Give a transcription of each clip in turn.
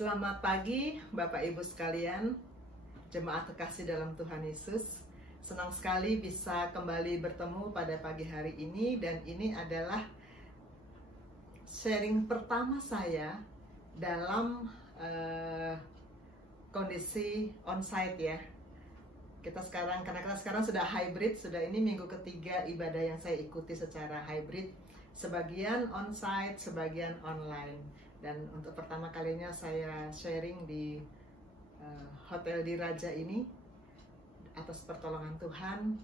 Selamat pagi Bapak Ibu sekalian, jemaat terkasih dalam Tuhan Yesus. Senang sekali bisa kembali bertemu pada pagi hari ini, dan ini adalah sharing pertama saya dalam kondisi onsite ya. Karena kita sekarang sudah hybrid, sudah ini minggu ketiga ibadah yang saya ikuti secara hybrid, sebagian onsite, sebagian online. Dan untuk pertama kalinya saya sharing di hotel di Raja ini. Atas pertolongan Tuhan,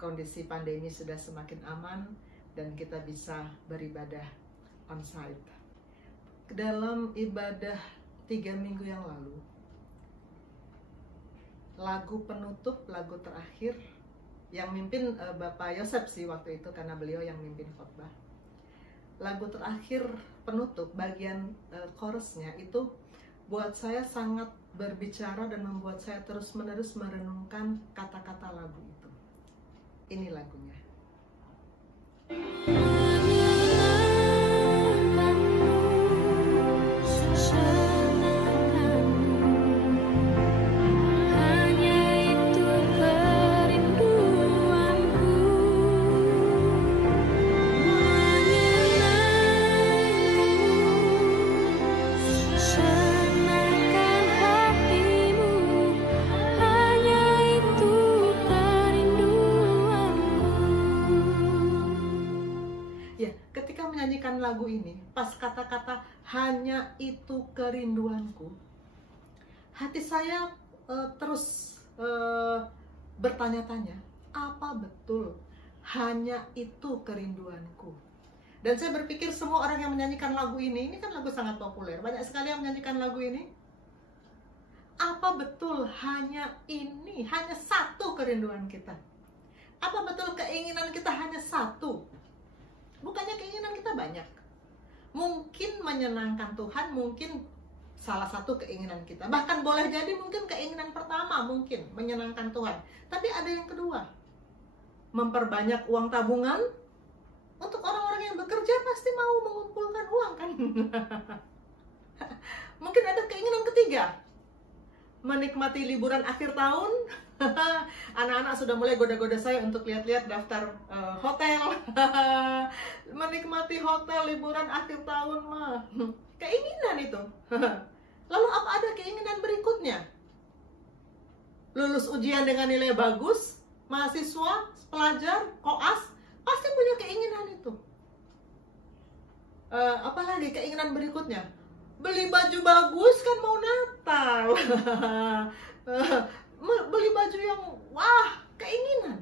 kondisi pandemi sudah semakin aman dan kita bisa beribadah onsite. Dalam ibadah 3 minggu yang lalu, lagu penutup, lagu terakhir yang mimpin Bapak Yosef sih waktu itu, karena beliau yang mimpin khotbah. Lagu terakhir penutup bagian chorusnya itu buat saya sangat berbicara dan membuat saya terus-menerus merenungkan kata-kata lagu itu. Ini lagunya. Menyanyikan lagu ini, pas kata-kata hanya itu kerinduanku, hati saya terus bertanya-tanya, apa betul hanya itu kerinduanku? Dan saya berpikir semua orang yang menyanyikan lagu ini kan lagu sangat populer, banyak sekali yang menyanyikan lagu ini. Apa betul hanya ini, hanya satu kerinduan kita? Apa betul keinginan kita hanya satu? Bukannya keinginan kita banyak. Mungkin menyenangkan Tuhan, mungkin salah satu keinginan kita. Bahkan boleh jadi mungkin keinginan pertama mungkin menyenangkan Tuhan. Tapi ada yang kedua. Memperbanyak uang tabungan. Untuk orang-orang yang bekerja pasti mau mengumpulkan uang kan. Mungkin ada keinginan ketiga. Menikmati liburan akhir tahun. Anak-anak sudah mulai goda-goda saya untuk lihat-lihat daftar hotel. Menikmati hotel liburan akhir tahun mah keinginan itu. Lalu apa ada keinginan berikutnya? Lulus ujian dengan nilai bagus, mahasiswa, pelajar, koas pasti punya keinginan itu. Apalagi keinginan berikutnya? Beli baju bagus kan mau Natal. Beli baju yang wah, keinginan.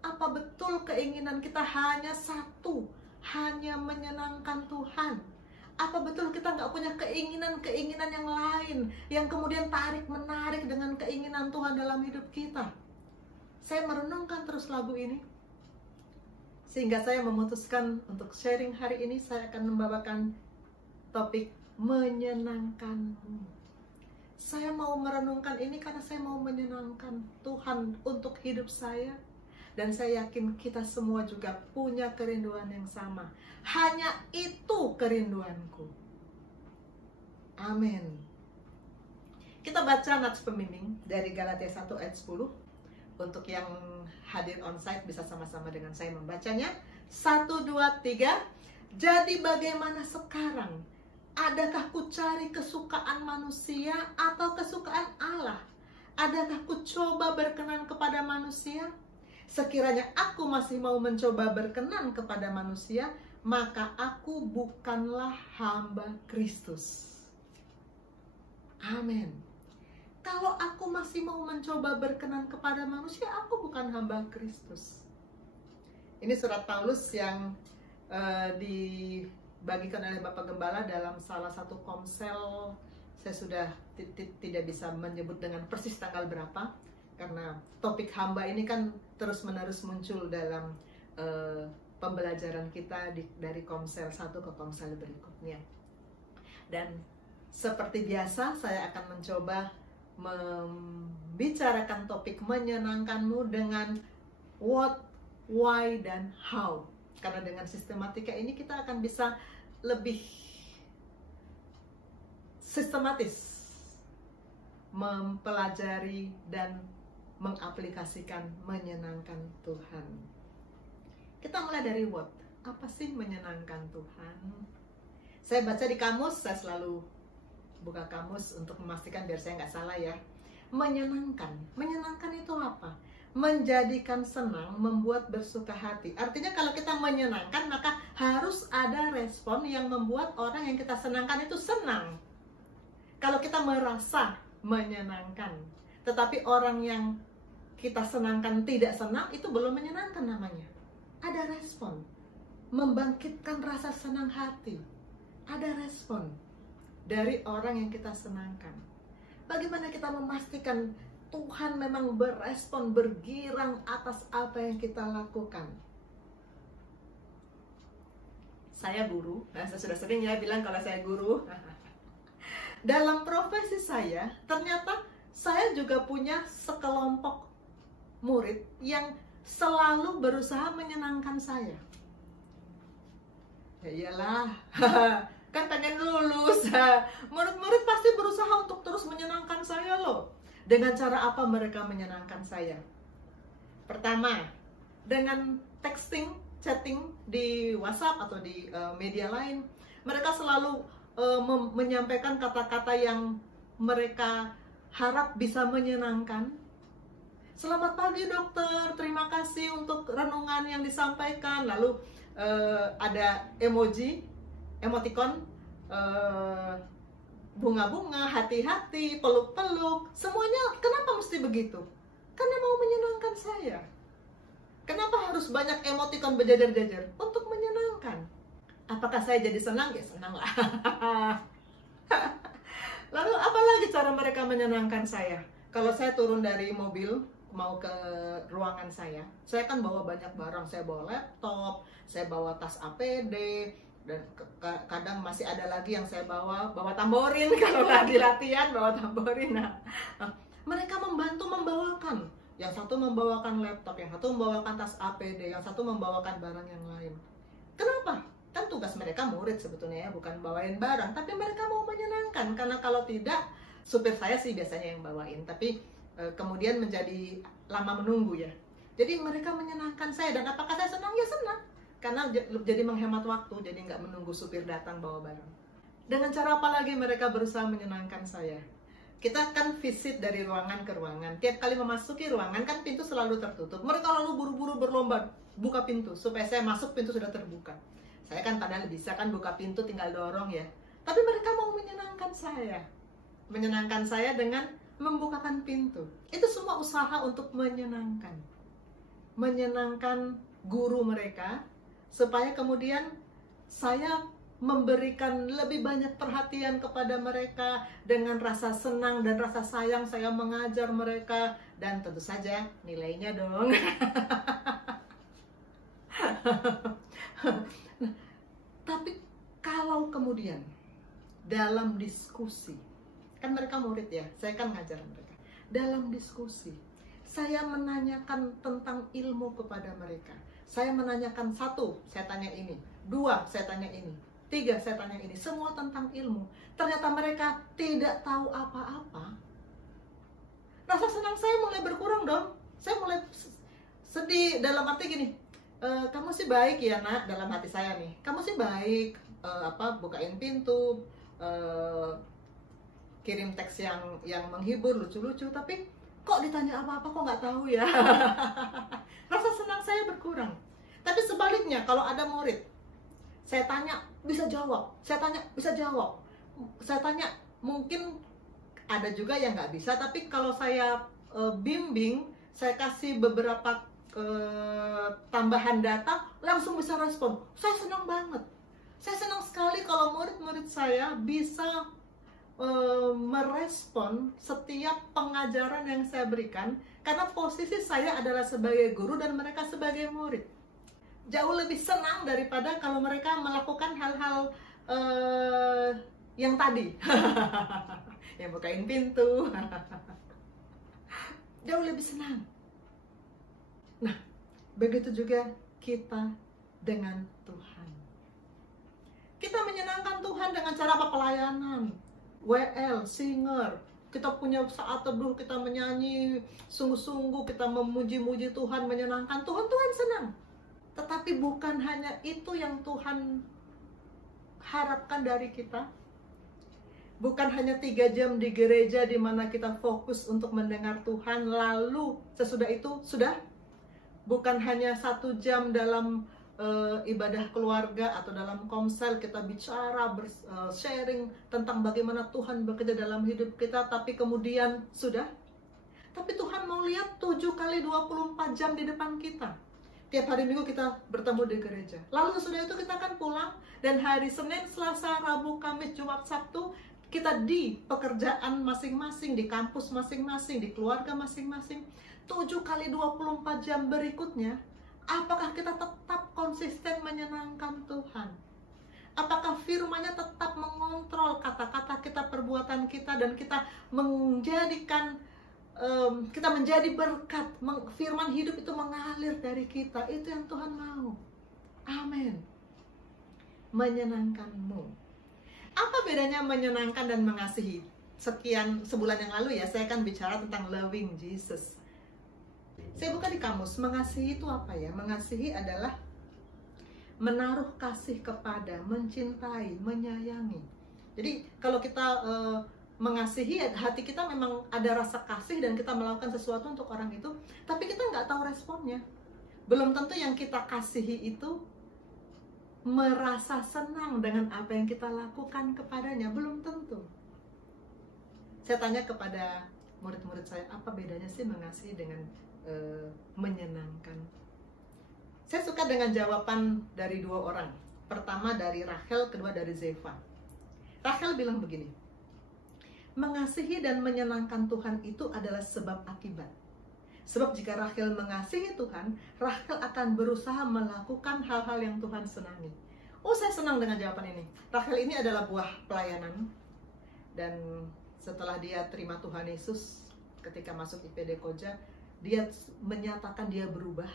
Apa betul keinginan kita hanya satu, hanya menyenangkan Tuhan? Apa betul kita nggak punya keinginan-keinginan yang lain, yang kemudian tarik-menarik dengan keinginan Tuhan dalam hidup kita? Saya merenungkan terus lagu ini, sehingga saya memutuskan untuk sharing hari ini. Saya akan membawakan topik menyenangkanmu. Saya mau merenungkan ini karena saya mau menyenangkan Tuhan untuk hidup saya. Dan saya yakin kita semua juga punya kerinduan yang sama. Hanya itu kerinduanku. Amin. Kita baca nats pembimbing dari Galatia 1 ayat 10. Untuk yang hadir onsite bisa sama-sama dengan saya membacanya. 1, 2, 3. Jadi bagaimana sekarang? Adakah ku cari kesukaan manusia atau kesukaan Allah? Adakah ku coba berkenan kepada manusia? Sekiranya aku masih mau mencoba berkenan kepada manusia, maka aku bukanlah hamba Kristus. Amin. Kalau aku masih mau mencoba berkenan kepada manusia, aku bukan hamba Kristus. Ini surat Paulus yang dibagikan oleh Bapak Gembala dalam salah satu komsel. Saya sudah tidak bisa menyebut dengan persis tanggal berapa, karena topik hamba ini kan terus-menerus muncul dalam pembelajaran kita dari komsel 1 ke komsel berikutnya. Dan seperti biasa saya akan mencoba membicarakan topik menyenangkanmu dengan what, why, dan how. Karena dengan sistematika ini kita akan bisa lebih sistematis mempelajari dan mengaplikasikan menyenangkan Tuhan. Kita mulai dari what? Apa sih menyenangkan Tuhan? Saya baca di kamus, saya selalu buka kamus untuk memastikan biar saya nggak salah ya. Menyenangkan itu apa? Menjadikan senang, membuat bersuka hati. Artinya kalau kita menyenangkan, maka harus ada respon yang membuat orang yang kita senangkan itu senang. Kalau kita merasa menyenangkan, tetapi orang yang kita senangkan tidak senang, itu belum menyenangkan namanya. Ada respon, membangkitkan rasa senang hati. Ada respon dari orang yang kita senangkan. Bagaimana kita memastikan Tuhan memang berespon, bergirang atas apa yang kita lakukan? Saya guru, nah saya sudah sering ya bilang kalau saya guru. Dalam profesi saya, ternyata saya juga punya sekelompok murid yang selalu berusaha menyenangkan saya. Ya iyalah, kan pengen lulus. Murid-murid pasti berusaha untuk terus menyenangkan saya loh. Dengan cara apa mereka menyenangkan saya? Pertama, dengan texting, chatting di WhatsApp atau di media lain. Mereka selalu menyampaikan kata-kata yang mereka harap bisa menyenangkan. Selamat pagi dokter, terima kasih untuk renungan yang disampaikan. Lalu ada emoticon, bunga-bunga, hati-hati, peluk-peluk. Semuanya kenapa mesti begitu? Karena mau menyenangkan saya. Kenapa harus banyak emoticon berjajar-jajar? Untuk menyenangkan. Apakah saya jadi senang? Ya senang lah. Lalu apa lagi cara mereka menyenangkan saya? Kalau saya turun dari mobil mau ke ruangan saya kan bawa banyak barang. Saya bawa laptop, saya bawa tas APD, dan kadang masih ada lagi yang saya bawa tamborin. Kalau lagi latihan bawa tamborin. Nah, mereka membantu membawakan. Yang satu membawakan laptop, yang satu membawakan tas APD, yang satu membawakan barang yang lain. Kenapa? Kan tugas mereka murid sebetulnya ya, bukan bawain barang, tapi mereka mau menyenangkan. Karena kalau tidak, supir saya sih biasanya yang bawain, tapi kemudian menjadi lama menunggu ya. Jadi mereka menyenangkan saya, dan apakah saya senang? Ya senang, karena jadi menghemat waktu, jadi nggak menunggu supir datang bawa barang. Dengan cara apa lagi mereka berusaha menyenangkan saya? Kita kan visit dari ruangan ke ruangan. Tiap kali memasuki ruangan kan pintu selalu tertutup. Mereka lalu buru-buru berlomba buka pintu supaya saya masuk, pintu sudah terbuka. Saya kan padahal bisa kan buka pintu, tinggal dorong ya. Tapi mereka mau menyenangkan saya. Menyenangkan saya dengan membukakan pintu. Itu semua usaha untuk menyenangkan. Menyenangkan guru mereka, supaya kemudian saya memberikan lebih banyak perhatian kepada mereka. Dengan rasa senang dan rasa sayang saya mengajar mereka. Dan tentu saja nilainya dong. Tapi kalau kemudian dalam diskusi, kan mereka murid ya, saya kan ngajar mereka. Dalam diskusi, saya menanyakan tentang ilmu kepada mereka. Saya menanyakan satu, saya tanya ini. Dua, saya tanya ini. Tiga, saya tanya ini. Semua tentang ilmu. Ternyata mereka tidak tahu apa-apa. Rasa senang saya mulai berkurang dong. Saya mulai sedih dalam arti gini. Kamu sih baik ya nak, dalam hati saya nih. Kamu sih baik, bukain pintu, kirim teks yang menghibur, lucu-lucu. Tapi kok ditanya apa-apa kok nggak tahu ya. Rasa senang saya berkurang. Tapi sebaliknya, kalau ada murid, saya tanya bisa jawab, saya tanya bisa jawab, saya tanya mungkin ada juga yang nggak bisa. Tapi kalau saya bimbing, saya kasih beberapa tambahan data, langsung bisa respon. Saya senang banget. Saya senang sekali kalau murid-murid saya bisa merespon setiap pengajaran yang saya berikan, karena posisi saya adalah sebagai guru dan mereka sebagai murid. Jauh lebih senang daripada kalau mereka melakukan hal-hal yang tadi. Yang bukain pintu. Jauh lebih senang. Nah, begitu juga kita dengan Tuhan. Kita menyenangkan Tuhan dengan cara apa? Pelayanan. WL, singer. Kita punya saat teduh, kita menyanyi sungguh-sungguh, kita memuji-muji Tuhan, menyenangkan Tuhan, Tuhan senang. Tetapi bukan hanya itu yang Tuhan harapkan dari kita. Bukan hanya 3 jam di gereja di mana kita fokus untuk mendengar Tuhan, lalu sesudah itu sudah. Bukan hanya 1 jam dalam ibadah keluarga atau dalam komsel kita bicara, sharing tentang bagaimana Tuhan bekerja dalam hidup kita, tapi kemudian sudah. Tapi Tuhan mau lihat 7 kali 24 jam di depan kita. Tiap hari Minggu kita bertemu di gereja. Lalu sesudah itu kita akan pulang, dan hari Senin, Selasa, Rabu, Kamis, Jumat, Sabtu kita di pekerjaan masing-masing, di kampus masing-masing, di keluarga masing-masing. 7 kali 24 jam berikutnya, apakah kita tetap konsisten menyenangkan Tuhan? Apakah firman-Nya tetap mengontrol kata-kata kita, perbuatan kita, dan kita menjadikan kita menjadi berkat, firman hidup itu mengalir dari kita? Itu yang Tuhan mau. Amin. Menyenangkanmu. Apa bedanya menyenangkan dan mengasihi? Sebulan yang lalu ya, saya akan bicara tentang loving Jesus. Saya buka di kamus, mengasihi itu apa ya? Mengasihi adalah menaruh kasih kepada, mencintai, menyayangi. Jadi kalau kita mengasihi, hati kita memang ada rasa kasih dan kita melakukan sesuatu untuk orang itu, tapi kita nggak tahu responnya. Belum tentu yang kita kasihi itu merasa senang dengan apa yang kita lakukan kepadanya, belum tentu. Saya tanya kepada murid-murid saya, apa bedanya sih mengasihi dengan menyenangkan? Saya suka dengan jawaban dari 2 orang. Pertama dari Rachel, kedua dari Zefa. Rachel bilang begini, mengasihi dan menyenangkan Tuhan itu adalah sebab akibat. Sebab jika Rachel mengasihi Tuhan, Rachel akan berusaha melakukan hal-hal yang Tuhan senangi. Oh, saya senang dengan jawaban ini. Rachel ini adalah buah pelayanan. Dan setelah dia terima Tuhan Yesus, ketika masuk IPD Koja, dia menyatakan dia berubah.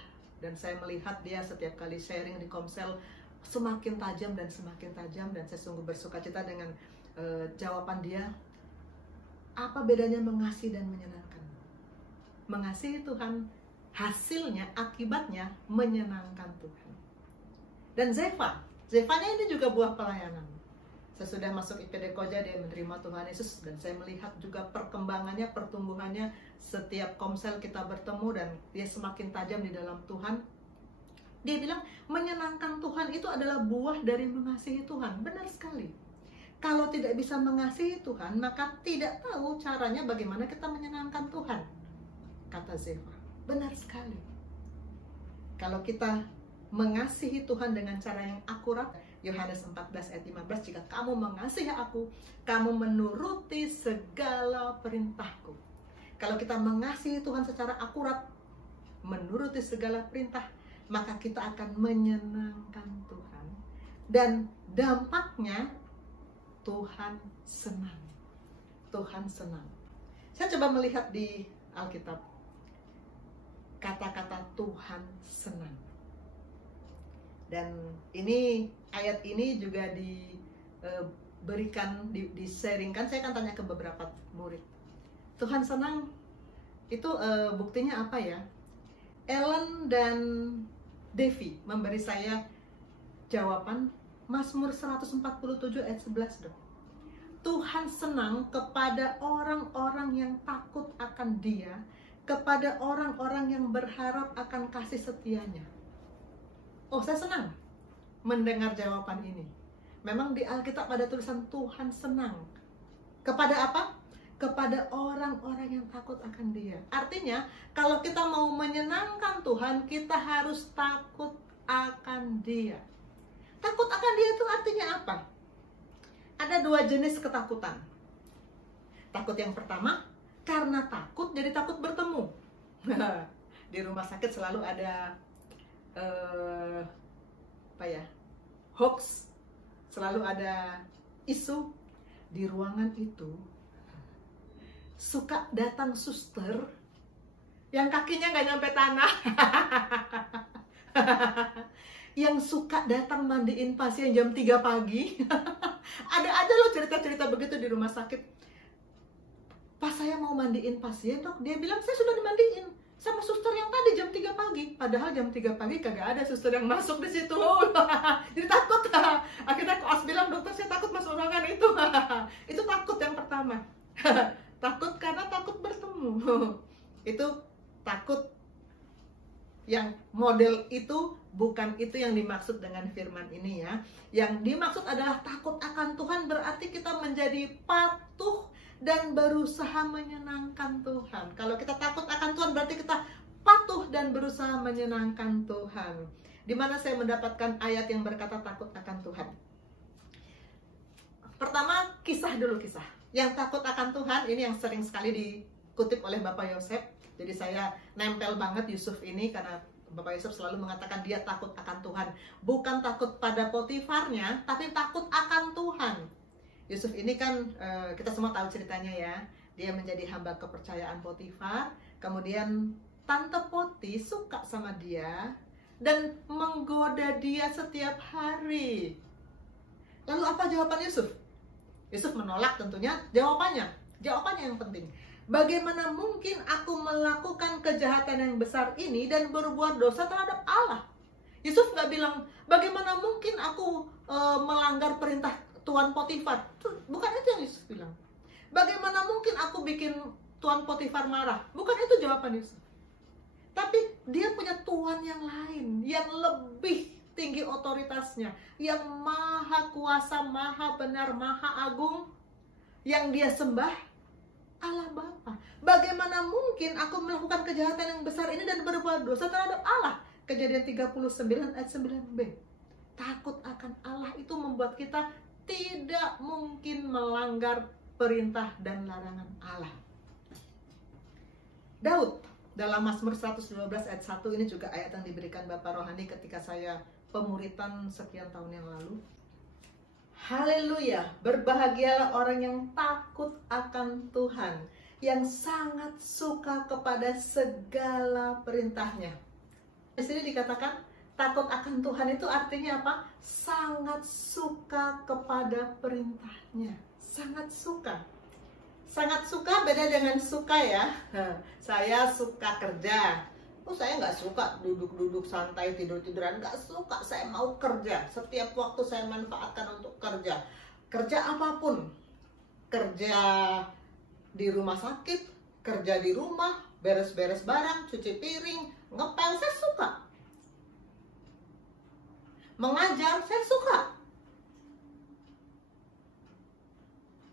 Dan saya melihat dia setiap kali sharing di komsel semakin tajam dan semakin tajam. Dan saya sungguh bersuka cita dengan jawaban dia. Apa bedanya mengasihi dan menyenangkan? Mengasihi Tuhan, hasilnya, akibatnya menyenangkan Tuhan. Dan Zefanya ini juga buah pelayanan. Sesudah masuk IPD Koja, dia menerima Tuhan Yesus, dan saya melihat juga perkembangannya, pertumbuhannya. Setiap komsel kita bertemu dan dia semakin tajam di dalam Tuhan. Dia bilang menyenangkan Tuhan itu adalah buah dari mengasihi Tuhan. Benar sekali. Kalau tidak bisa mengasihi Tuhan, maka tidak tahu caranya bagaimana kita menyenangkan Tuhan, kata Zefa. Benar sekali. Kalau kita mengasihi Tuhan dengan cara yang akurat, Yohanes 14 ayat 15, jika kamu mengasihi aku, kamu menuruti segala perintahku. Kalau kita mengasihi Tuhan secara akurat, menuruti segala perintah, maka kita akan menyenangkan Tuhan. Dan dampaknya, Tuhan senang. Tuhan senang. Saya coba melihat di Alkitab, kata-kata Tuhan senang. Dan ini, ayat ini juga diberikan, di-sharingkan. Saya akan tanya ke beberapa murid. Tuhan senang itu buktinya apa ya? Ellen dan Devi memberi saya jawaban Mazmur 147 ayat 11 dong. Tuhan senang kepada orang-orang yang takut akan Dia, kepada orang-orang yang berharap akan kasih setianya. Oh, saya senang mendengar jawaban ini. Memang di Alkitab ada tulisan Tuhan senang. Kepada apa? Kepada orang-orang yang takut akan Dia. Artinya, kalau kita mau menyenangkan Tuhan, kita harus takut akan Dia. Takut akan Dia itu artinya apa? Ada 2 jenis ketakutan. Takut yang pertama, karena takut jadi takut bertemu. Di rumah sakit selalu ada hoax, selalu ada isu. Di ruangan itu suka datang suster yang kakinya nggak nyampe tanah. Yang suka datang mandiin pasien jam 3 pagi. Ada aja loh cerita-cerita begitu di rumah sakit. Pas saya mau mandiin pasien, dok, dia bilang saya sudah dimandiin sama suster yang tadi jam 3 pagi. Padahal jam 3 pagi kagak ada suster yang masuk di situ. Jadi takut. Akhirnya koas bilang, dokter saya takut masuk ruangan itu. Itu takut yang pertama. Takut karena takut bertemu. Itu takut yang model itu, bukan itu yang dimaksud dengan firman ini ya. Yang dimaksud adalah takut akan Tuhan berarti kita menjadi patuh dan berusaha menyenangkan Tuhan. Kalau kita takut akan Tuhan berarti kita patuh dan berusaha menyenangkan Tuhan. Di mana saya mendapatkan ayat yang berkata takut akan Tuhan? Pertama, kisah dulu, kisah. Yang takut akan Tuhan ini yang sering sekali dikutip oleh Bapak Yosef. Jadi saya nempel banget Yusuf ini karena Bapak Yusuf selalu mengatakan dia takut akan Tuhan. Bukan takut pada Potifarnya, tapi takut akan Tuhan. Yusuf ini kan kita semua tahu ceritanya ya. Dia menjadi hamba kepercayaan Potifar. Kemudian Tante Poti suka sama dia dan menggoda dia setiap hari. Lalu apa jawaban Yusuf? Yusuf menolak tentunya jawabannya yang penting. Bagaimana mungkin aku melakukan kejahatan yang besar ini dan berbuat dosa terhadap Allah? Yusuf nggak bilang, bagaimana mungkin aku melanggar perintah Tuan Potifar. Bukan itu yang Yusuf bilang. Bagaimana mungkin aku bikin Tuan Potifar marah? Bukan itu jawaban Yusuf. Tapi dia punya Tuan yang lain, yang lebih tinggi otoritasnya, yang maha kuasa, maha benar, maha agung, yang dia sembah, Allah Bapa. Bagaimana mungkin aku melakukan kejahatan yang besar ini dan berbuat dosa terhadap Allah? Kejadian 39 ayat 9b. Takut akan Allah itu membuat kita tidak mungkin melanggar perintah dan larangan Allah. Daud dalam Mazmur 112 ayat 1, ini juga ayat yang diberikan Bapak Rohani ketika saya pemuritan sekian tahun yang lalu. Haleluya, berbahagialah orang yang takut akan Tuhan, yang sangat suka kepada segala perintahnya. Di sini dikatakan takut akan Tuhan itu artinya apa? Sangat suka kepada perintahnya. Sangat suka. Sangat suka beda dengan suka ya. Saya suka kerja. Saya nggak suka duduk-duduk santai, tidur-tiduran. Nggak suka. Saya mau kerja. Setiap waktu saya manfaatkan untuk kerja. Kerja apapun. Kerja di rumah sakit, kerja di rumah, beres-beres barang, cuci piring, ngepel, saya suka. Mengajar, saya suka.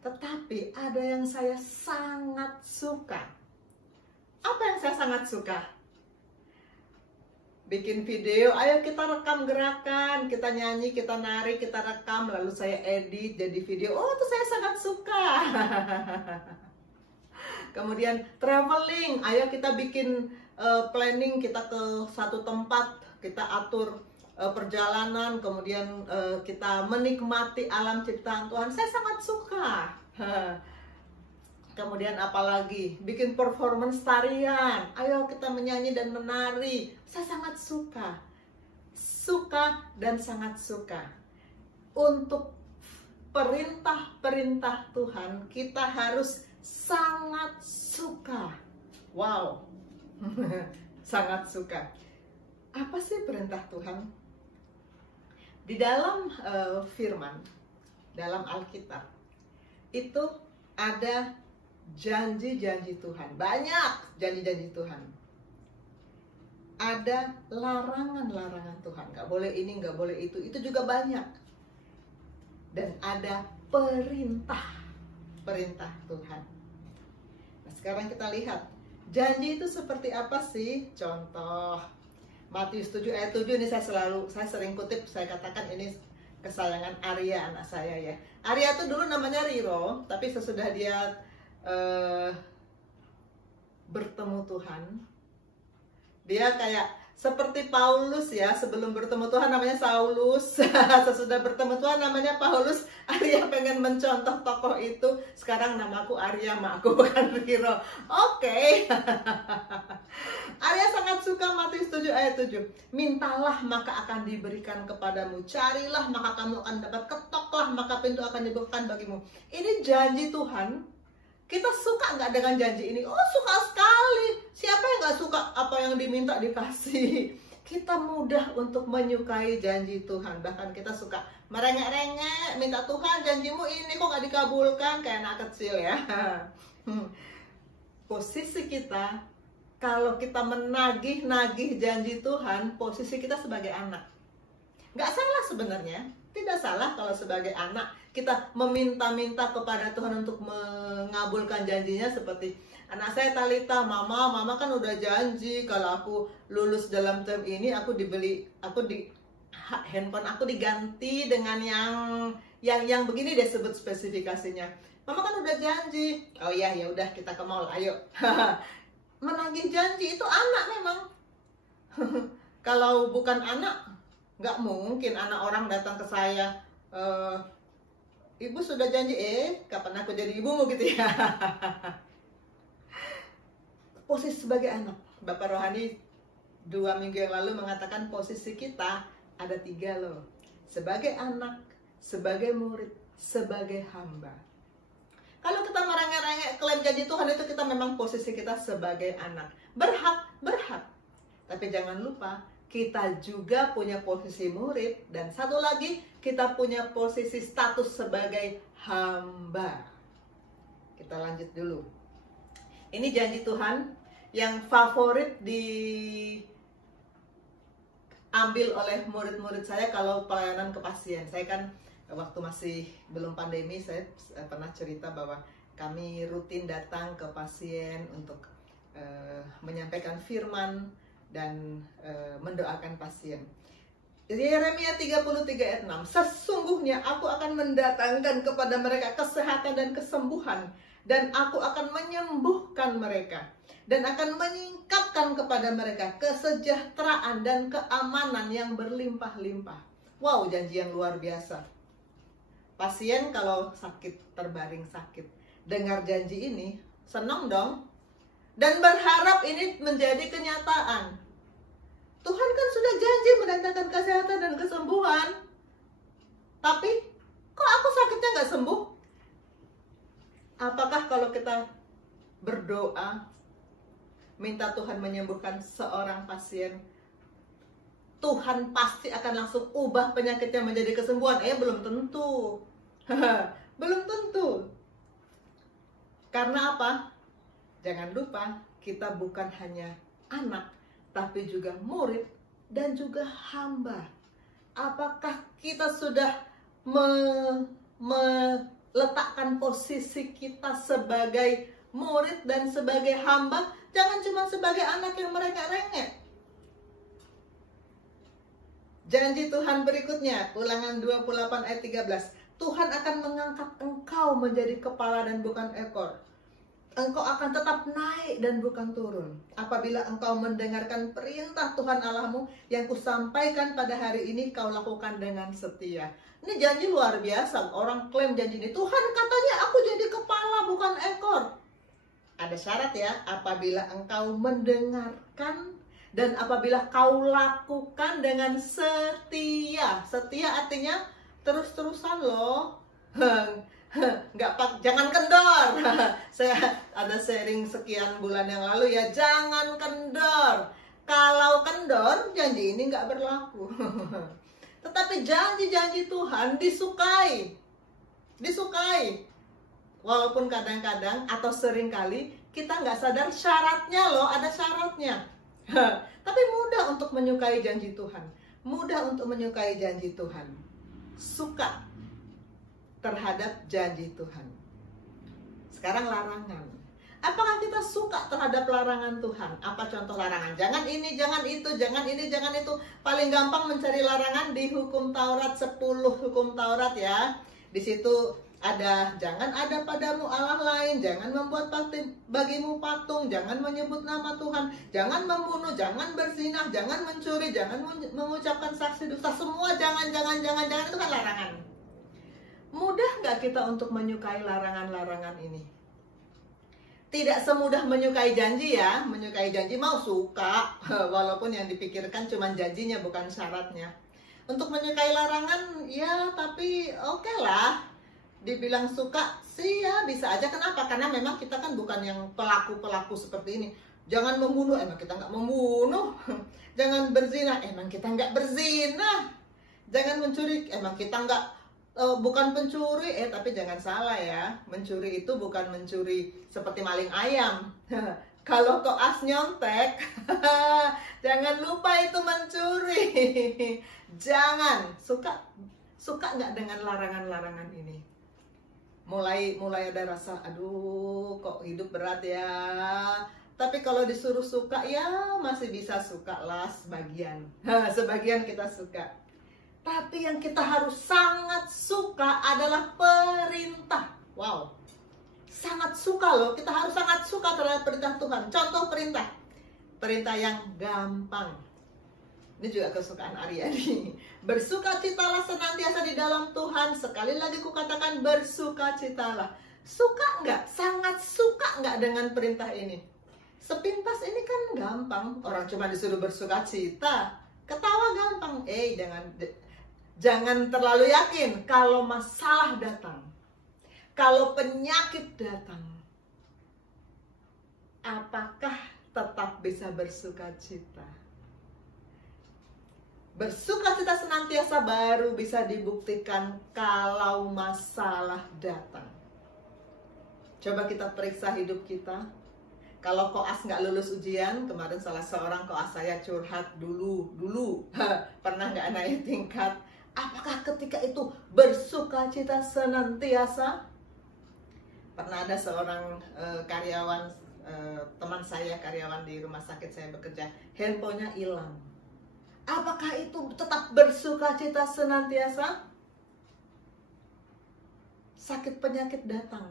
Tetapi ada yang saya sangat suka. Apa yang saya sangat suka? Bikin video, ayo kita rekam gerakan, kita nyanyi, kita nari, kita rekam, lalu saya edit jadi video. Oh, itu saya sangat suka. Kemudian traveling, ayo kita bikin planning, kita ke satu tempat, kita atur perjalanan, kemudian kita menikmati alam ciptaan Tuhan. Saya sangat suka. Kemudian apalagi bikin performance tarian, ayo kita menyanyi dan menari. Saya sangat suka. Suka dan sangat suka. Untuk perintah-perintah Tuhan kita harus sangat suka. Wow. Sangat suka. Apa sih perintah Tuhan? Di dalam firman, dalam Alkitab, itu ada janji-janji Tuhan. Banyak janji-janji Tuhan. Ada larangan-larangan Tuhan. Gak boleh ini, gak boleh itu. Itu juga banyak. Dan ada perintah Tuhan. Nah, sekarang kita lihat. Janji itu seperti apa sih? Contoh. Matius 7 ayat 7 ini saya sering kutip, saya katakan ini kesayangan Arya, anak saya ya. Arya itu dulu namanya Riro, tapi sesudah dia bertemu Tuhan, dia kayak Seperti Paulus ya, sebelum bertemu Tuhan namanya Saulus, sesudah bertemu Tuhan namanya Paulus. Arya pengen mencontoh tokoh itu. Sekarang namaku Arya, makku bukan Riro. Oke. Arya sangat suka Matius 7 ayat 7. Mintalah maka akan diberikan kepadamu, carilah maka kamu akan dapat, ketoklah maka pintu akan dibukakan bagimu. Ini janji Tuhan. Kita suka nggak dengan janji ini? Oh, suka sekali. Siapa yang nggak suka apa yang diminta dikasih? Kita mudah untuk menyukai janji Tuhan. Bahkan kita suka merengek-rengek, minta Tuhan janjimu ini kok nggak dikabulkan, kayak anak kecil ya. Posisi kita, kalau kita menagih-nagih janji Tuhan, posisi kita sebagai anak. Nggak salah sebenarnya. Tidak salah kalau sebagai anak kita meminta-minta kepada Tuhan untuk mengabulkan janjinya. Seperti anak saya Talita, mama kan udah janji kalau aku lulus dalam term ini aku handphone aku diganti dengan yang begini deh, sebut spesifikasinya. Mama kan udah janji. Oh iya, ya udah kita ke mall, ayo. Menagih janji itu anak memang. Kalau bukan anak, nggak mungkin anak orang datang ke saya, ibu sudah janji, kapan aku jadi ibumu gitu ya. Posisi sebagai anak, Bapak Rohani 2 minggu yang lalu mengatakan posisi kita ada 3 loh. Sebagai anak, sebagai murid, sebagai hamba. Kalau kita merengek-rengek klaim janji Tuhan itu, kita memang posisi kita sebagai anak. Berhak. Tapi jangan lupa, kita juga punya posisi murid. Dan satu lagi, kita punya posisi status sebagai hamba. Kita lanjut dulu. Ini janji Tuhan yang favorit diambil oleh murid-murid saya kalau pelayanan ke pasien. Saya kan waktu masih belum pandemi, saya pernah cerita bahwa kami rutin datang ke pasien untuk menyampaikan firman dan mendoakan pasien. Yeremia 33 ayat 6. Sesungguhnya aku akan mendatangkan kepada mereka kesehatan dan kesembuhan, dan aku akan menyembuhkan mereka, dan akan menyingkapkan kepada mereka kesejahteraan dan keamanan yang berlimpah-limpah. Wow, janji yang luar biasa. Pasien kalau sakit, terbaring sakit, dengar janji ini, senang dong, dan berharap ini menjadi kenyataan. Tuhan kan sudah janji mendatangkan kesehatan dan kesembuhan. Tapi, kok aku sakitnya nggak sembuh? Apakah kalau kita berdoa, minta Tuhan menyembuhkan seorang pasien, Tuhan pasti akan langsung ubah penyakitnya menjadi kesembuhan? Belum tentu. Belum tentu. Karena apa? Jangan lupa, kita bukan hanya anak, tapi juga murid dan juga hamba. Apakah kita sudah meletakkan posisi kita sebagai murid dan sebagai hamba? Jangan cuma sebagai anak yang merengek-rengek. Janji Tuhan berikutnya, Ulangan 28 ayat 13. Tuhan akan mengangkat engkau menjadi kepala dan bukan ekor. Engkau akan tetap naik dan bukan turun. Apabila engkau mendengarkan perintah Tuhan Allahmu yang kusampaikan pada hari ini, kau lakukan dengan setia. Ini janji luar biasa. Orang klaim janji ini. Tuhan katanya aku jadi kepala bukan ekor. Ada syarat ya. Apabila engkau mendengarkan dan apabila kau lakukan dengan setia. Setia artinya terus-terusan loh. Jangan kendor. Saya ada sharing sekian bulan yang lalu ya, jangan kendor. Kalau kendor, janji ini nggak berlaku. Tetapi janji-janji Tuhan disukai. Walaupun kadang-kadang atau seringkali kita nggak sadar syaratnya loh, ada syaratnya. Tapi mudah untuk menyukai janji Tuhan. Mudah untuk menyukai janji Tuhan. Suka terhadap janji Tuhan. Sekarang larangan. Apakah kita suka terhadap larangan Tuhan? Apa contoh larangan? Jangan ini, jangan itu, jangan ini, jangan itu. Paling gampang mencari larangan di hukum Taurat, 10 hukum Taurat ya. Di situ Jangan ada padamu Allah lain, jangan membuat bagimu patung, jangan menyebut nama Tuhan, jangan membunuh, jangan berzinah, jangan mencuri, jangan mengucapkan saksi dusta. Semua jangan itu kan larangan. Mudah nggak kita untuk menyukai larangan-larangan ini? Tidak semudah menyukai janji ya. Menyukai janji mau suka, walaupun yang dipikirkan cuma janjinya bukan syaratnya. Untuk menyukai larangan ya, tapi oke lah. Dibilang suka sih ya bisa aja. Kenapa? Karena memang kita kan bukan yang pelaku-pelaku seperti ini. Jangan membunuh, emang kita nggak membunuh. Jangan berzina, emang kita nggak berzina. Jangan mencuri, emang kita nggak bukan pencuri. Tapi jangan salah ya, mencuri itu bukan mencuri seperti maling ayam. Kalau koas nyontek, jangan lupa itu mencuri. Jangan. Suka nggak dengan larangan-larangan ini? Mulai ada rasa, aduh kok hidup berat ya. Tapi kalau disuruh suka ya masih bisa suka lah sebagian. Sebagian kita suka. Tapi yang kita harus sangat suka adalah perintah. Wow, sangat suka loh. Kita harus sangat suka terhadap perintah Tuhan. Contoh perintah yang gampang. Ini juga kesukaan Aryani. Bersukacitalah senantiasa di dalam Tuhan. Sekali lagi kukatakan bersukacitalah. Suka nggak? Sangat suka nggak dengan perintah ini? Sepintas ini kan gampang. Orang cuma disuruh bersukacita. Ketawa gampang. Jangan terlalu yakin. Kalau masalah datang, kalau penyakit datang, apakah tetap bisa bersukacita? Bersukacita senantiasa baru bisa dibuktikan kalau masalah datang. Coba kita periksa hidup kita. Kalau koas nggak lulus ujian, kemarin salah seorang koas saya curhat dulu pernah nggak naik tingkat. Apakah ketika itu bersukacita senantiasa? Pernah ada seorang karyawan, teman saya karyawan di rumah sakit saya bekerja, handphonenya hilang. Apakah itu tetap bersukacita senantiasa? Sakit penyakit datang.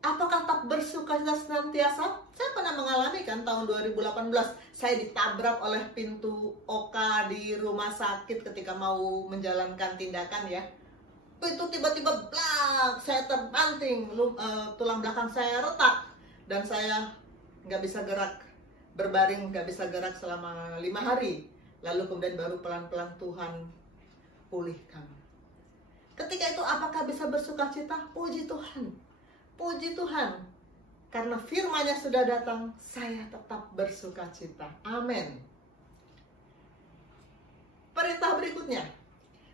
Apakah tetap bersukacita senantiasa? Saya pernah mengalami kan tahun 2018. Saya ditabrak oleh pintu oka di rumah sakit ketika mau menjalankan tindakan ya. Itu tiba-tiba blak, saya terbanting, tulang belakang saya retak. Dan saya nggak bisa gerak, berbaring nggak bisa gerak selama 5 hari. Lalu kemudian baru pelan-pelan Tuhan pulihkan. Ketika itu apakah bisa bersukacita? Puji Tuhan. Puji Tuhan. Karena firman-Nya sudah datang, saya tetap bersukacita. Amin. Perintah berikutnya.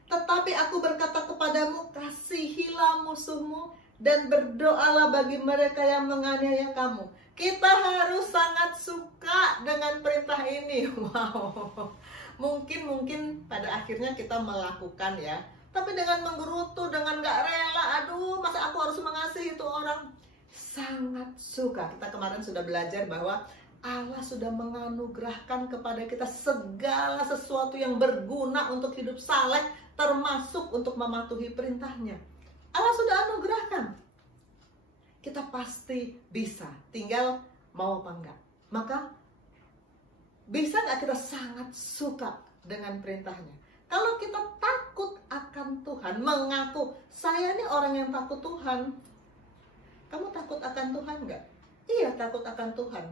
Tetapi aku berkata kepadamu, kasihilah musuhmu dan berdoalah bagi mereka yang menganiaya kamu. Kita harus sangat suka dengan perintah ini. Wow. Mungkin pada akhirnya kita melakukan ya. Tapi dengan menggerutu, dengan gak rela, aduh masa aku harus mengasihi itu orang. Sangat suka. Kita kemarin sudah belajar bahwa Allah sudah menganugerahkan kepada kita segala sesuatu yang berguna untuk hidup saleh, termasuk untuk mematuhi perintahnya. Allah sudah anugerahkan. Kita pasti bisa, tinggal mau apa enggak. Maka bisa nggak kita sangat suka dengan perintahnya? Kalau kita takut akan Tuhan, mengaku saya ini orang yang takut Tuhan. Kamu takut akan Tuhan nggak? Iya, takut akan Tuhan.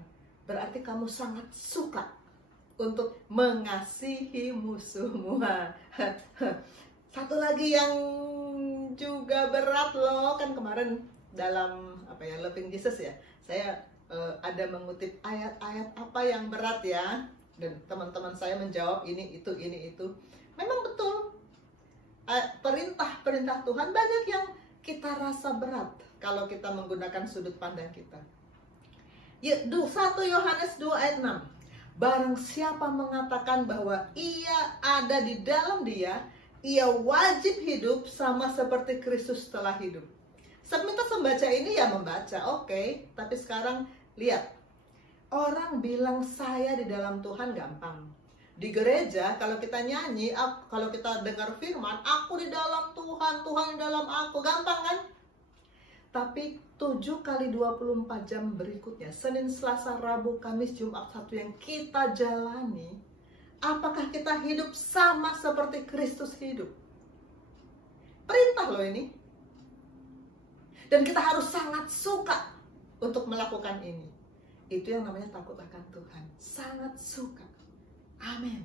Berarti kamu sangat suka untuk mengasihi musuhmu. Satu lagi yang juga berat loh, kan kemarin dalam Loving Jesus ya, saya ada mengutip ayat-ayat apa yang berat ya, dan teman-teman saya menjawab ini itu. Memang betul, perintah Tuhan banyak yang kita rasa berat kalau kita menggunakan sudut pandang kita. 1 Yohanes 2 ayat 6. Barang siapa mengatakan bahwa ia ada di dalam dia, ia wajib hidup sama seperti Kristus telah hidup. Sepintas membaca ini ya membaca, oke. Tapi sekarang lihat, orang bilang saya di dalam Tuhan gampang. Di gereja kalau kita nyanyi, kalau kita dengar firman, aku di dalam Tuhan, Tuhan di dalam aku, gampang kan? Tapi 7 kali 24 jam berikutnya, Senin, Selasa, Rabu, Kamis, Jumat, Sabtu yang kita jalani, apakah kita hidup sama seperti Kristus hidup? Perintah loh ini. Dan kita harus sangat suka untuk melakukan ini. Itu yang namanya takut akan Tuhan. Sangat suka. Amin.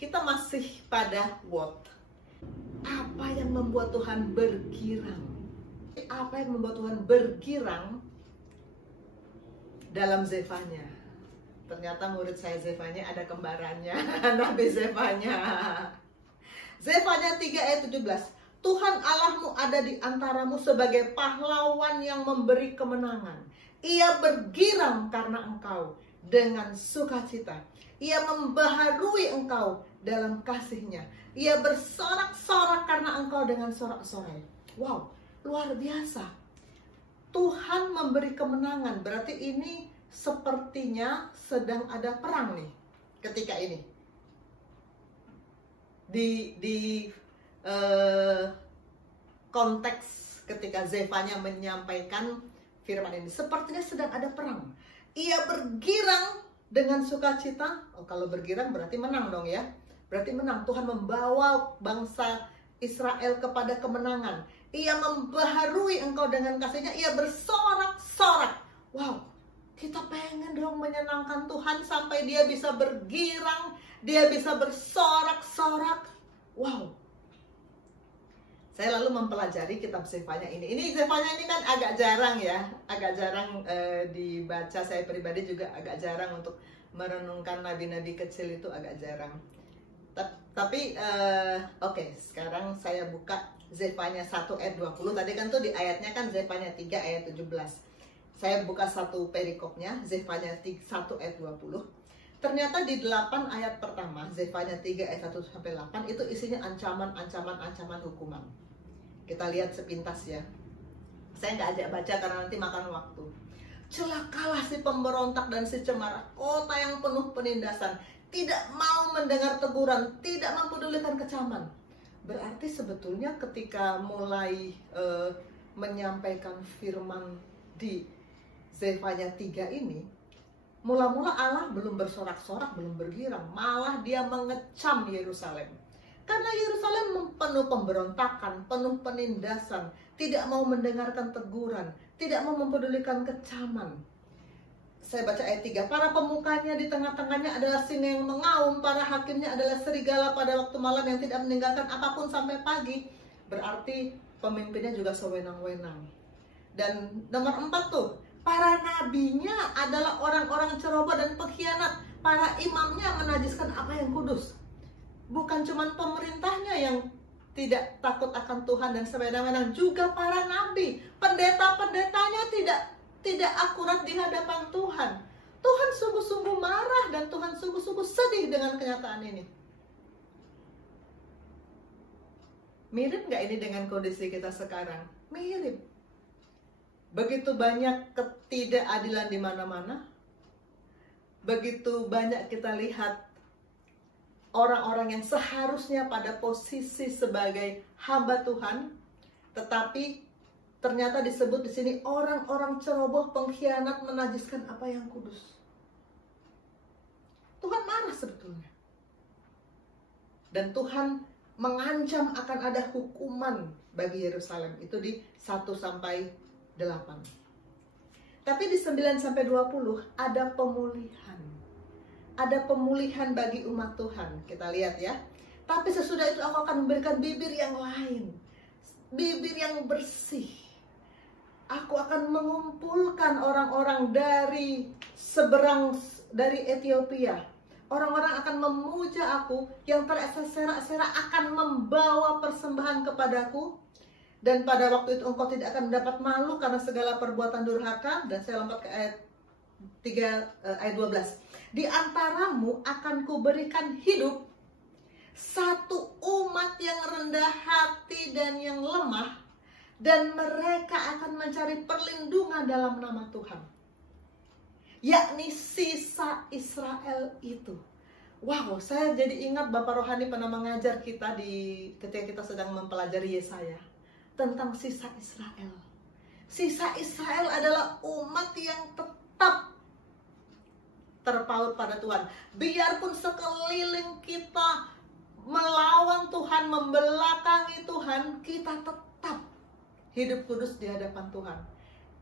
Kita masih pada what? Apa yang membuat Tuhan bergirang? Apa yang membuat Tuhan bergirang dalam Zefanya? Ternyata murid saya Zefanya ada kembarannya, Nabi Zefanya. Zefanya 3 ayat 17. Tuhan Allahmu ada di antaramu sebagai pahlawan yang memberi kemenangan. Ia bergirang karena engkau dengan sukacita. Ia membaharui engkau dalam kasih-Nya. Ia bersorak-sorak karena engkau dengan sorak-sorai. Wow, luar biasa. Tuhan memberi kemenangan. Berarti ini sepertinya sedang ada perang nih ketika ini. Di konteks ketika Zefanya menyampaikan firman ini, sepertinya sedang ada perang. Ia bergirang dengan sukacita. Oh, kalau bergirang berarti menang dong ya. Berarti menang. Tuhan membawa bangsa Israel kepada kemenangan. Ia membaharui engkau dengan kasih-Nya. Ia bersorak-sorak. Wow, kita pengen dong menyenangkan Tuhan sampai Dia bisa bergirang, Dia bisa bersorak-sorak. Wow. Saya lalu mempelajari kitab Zefanya ini. Ini Zefanya ini kan agak jarang ya, agak jarang dibaca. Saya pribadi juga agak jarang untuk merenungkan nabi-nabi kecil, itu agak jarang. Tapi oke, sekarang saya buka Zefanya 1 ayat 20. Tadi kan tuh di ayatnya kan Zefanya 3 ayat 17. Saya buka satu perikopnya, Zefanya 1 ayat 20. Ternyata di 8 ayat pertama, Zefanya 3 ayat 1-8, itu isinya ancaman hukuman. Kita lihat sepintas ya. Saya nggak ajak baca karena nanti makan waktu. Celakalah si pemberontak dan si cemara, kota yang penuh penindasan, tidak mau mendengar teguran, tidak mempedulikan kecaman. Berarti sebetulnya ketika mulai menyampaikan firman di Zefanya 3 ini, mula-mula Allah belum bersorak-sorak, belum bergirang, malah Dia mengecam Yerusalem. Karena Yerusalem penuh pemberontakan, penuh penindasan, tidak mau mendengarkan teguran, tidak mau mempedulikan kecaman. Saya baca ayat 3. Para pemukanya di tengah-tengahnya adalah singa yang mengaum, para hakimnya adalah serigala pada waktu malam yang tidak meninggalkan apapun sampai pagi. Berarti pemimpinnya juga sewenang-wenang. Dan nomor 4 tuh, para nabinya adalah orang-orang ceroboh dan pengkhianat. Para imamnya menajiskan apa yang kudus. Bukan cuma pemerintahnya yang tidak takut akan Tuhan dan sewenang-wenang, juga para nabi, pendeta-pendetanya tidak akurat di hadapan Tuhan. Tuhan sungguh-sungguh marah dan Tuhan sungguh-sungguh sedih dengan kenyataan ini. Mirip nggak ini dengan kondisi kita sekarang? Mirip. Begitu banyak ketidakadilan di mana-mana. Begitu banyak kita lihat orang-orang yang seharusnya pada posisi sebagai hamba Tuhan, tetapi ternyata disebut di sini orang-orang ceroboh, pengkhianat, menajiskan apa yang kudus. Tuhan marah sebetulnya. Dan Tuhan mengancam akan ada hukuman bagi Yerusalem. Itu di 1-8. Tapi di 9-20 ada pemulihan. Ada pemulihan bagi umat Tuhan. Kita lihat ya. Tapi sesudah itu aku akan memberikan bibir yang lain. Bibir yang bersih. Aku akan mengumpulkan orang-orang dari seberang, dari Ethiopia. Orang-orang akan memuja aku, yang terserak-serak akan membawa persembahan kepadaku. Dan pada waktu itu engkau tidak akan mendapat malu karena segala perbuatan durhaka. Dan saya lompat ke ayat 3, ayat 12. Di antaramu akan kuberikan hidup satu umat yang rendah hati dan yang lemah, dan mereka akan mencari perlindungan dalam nama Tuhan, yakni sisa Israel itu. Wow, saya jadi ingat Bapak Rohani pernah mengajar kita ketika kita sedang mempelajari Yesaya tentang sisa Israel. Sisa Israel adalah umat yang tetap terpaut pada Tuhan. Biarpun sekeliling kita melawan Tuhan, membelakangi Tuhan, kita tetap hidup kudus di hadapan Tuhan.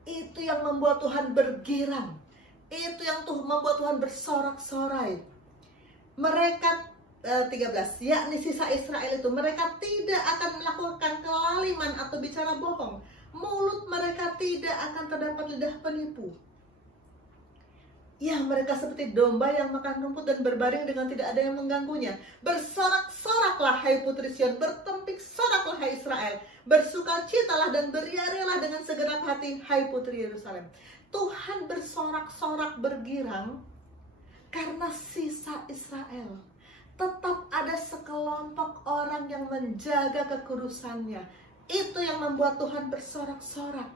Itu yang membuat Tuhan bergirang. Itu yang membuat Tuhan bersorak-sorai. Mereka 13, yakni sisa Israel itu, mereka tidak akan melakukan kelaliman atau bicara bohong. Mulut mereka tidak akan terdapat lidah penipu. Ya, mereka seperti domba yang makan rumput dan berbaring dengan tidak ada yang mengganggunya. Bersorak-soraklah hai putri Sion, bertempik soraklah hai Israel. Bersukacitalah dan beriarilah dengan segenap hati hai putri Yerusalem. Tuhan bersorak-sorak bergirang karena sisa Israel. Tetap ada sekelompok orang yang menjaga kekudusannya. Itu yang membuat Tuhan bersorak-sorak.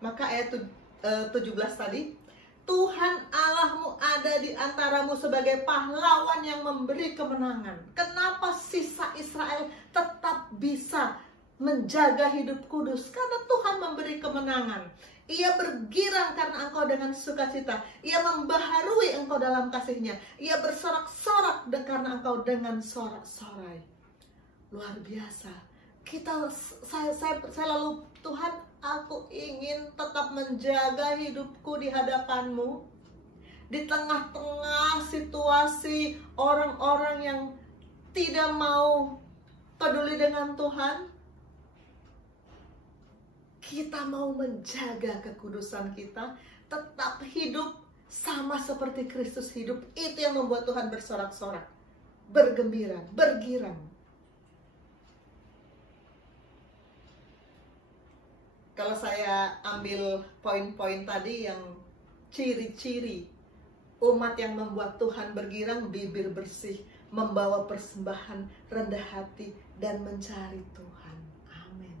Maka ayat 17 tadi, Tuhan Allahmu ada di antaramu sebagai pahlawan yang memberi kemenangan. Kenapa sisa Israel tetap bisa menjaga hidup kudus? Karena Tuhan memberi kemenangan. Ia bergirang karena engkau dengan sukacita. Ia membaharui engkau dalam kasih-Nya. Ia bersorak-sorak karena engkau dengan sorak-sorai. Luar biasa. Saya lalu, Tuhan, aku ingin tetap menjaga hidupku di hadapan-Mu. Di tengah-tengah situasi orang-orang yang tidak mau peduli dengan Tuhan, kita mau menjaga kekudusan kita, tetap hidup sama seperti Kristus hidup. Itu yang membuat Tuhan bersorak-sorak, bergembira, bergirang. Kalau saya ambil poin-poin tadi yang ciri-ciri umat yang membuat Tuhan bergirang, bibir bersih, membawa persembahan, rendah hati, dan mencari Tuhan. Amin.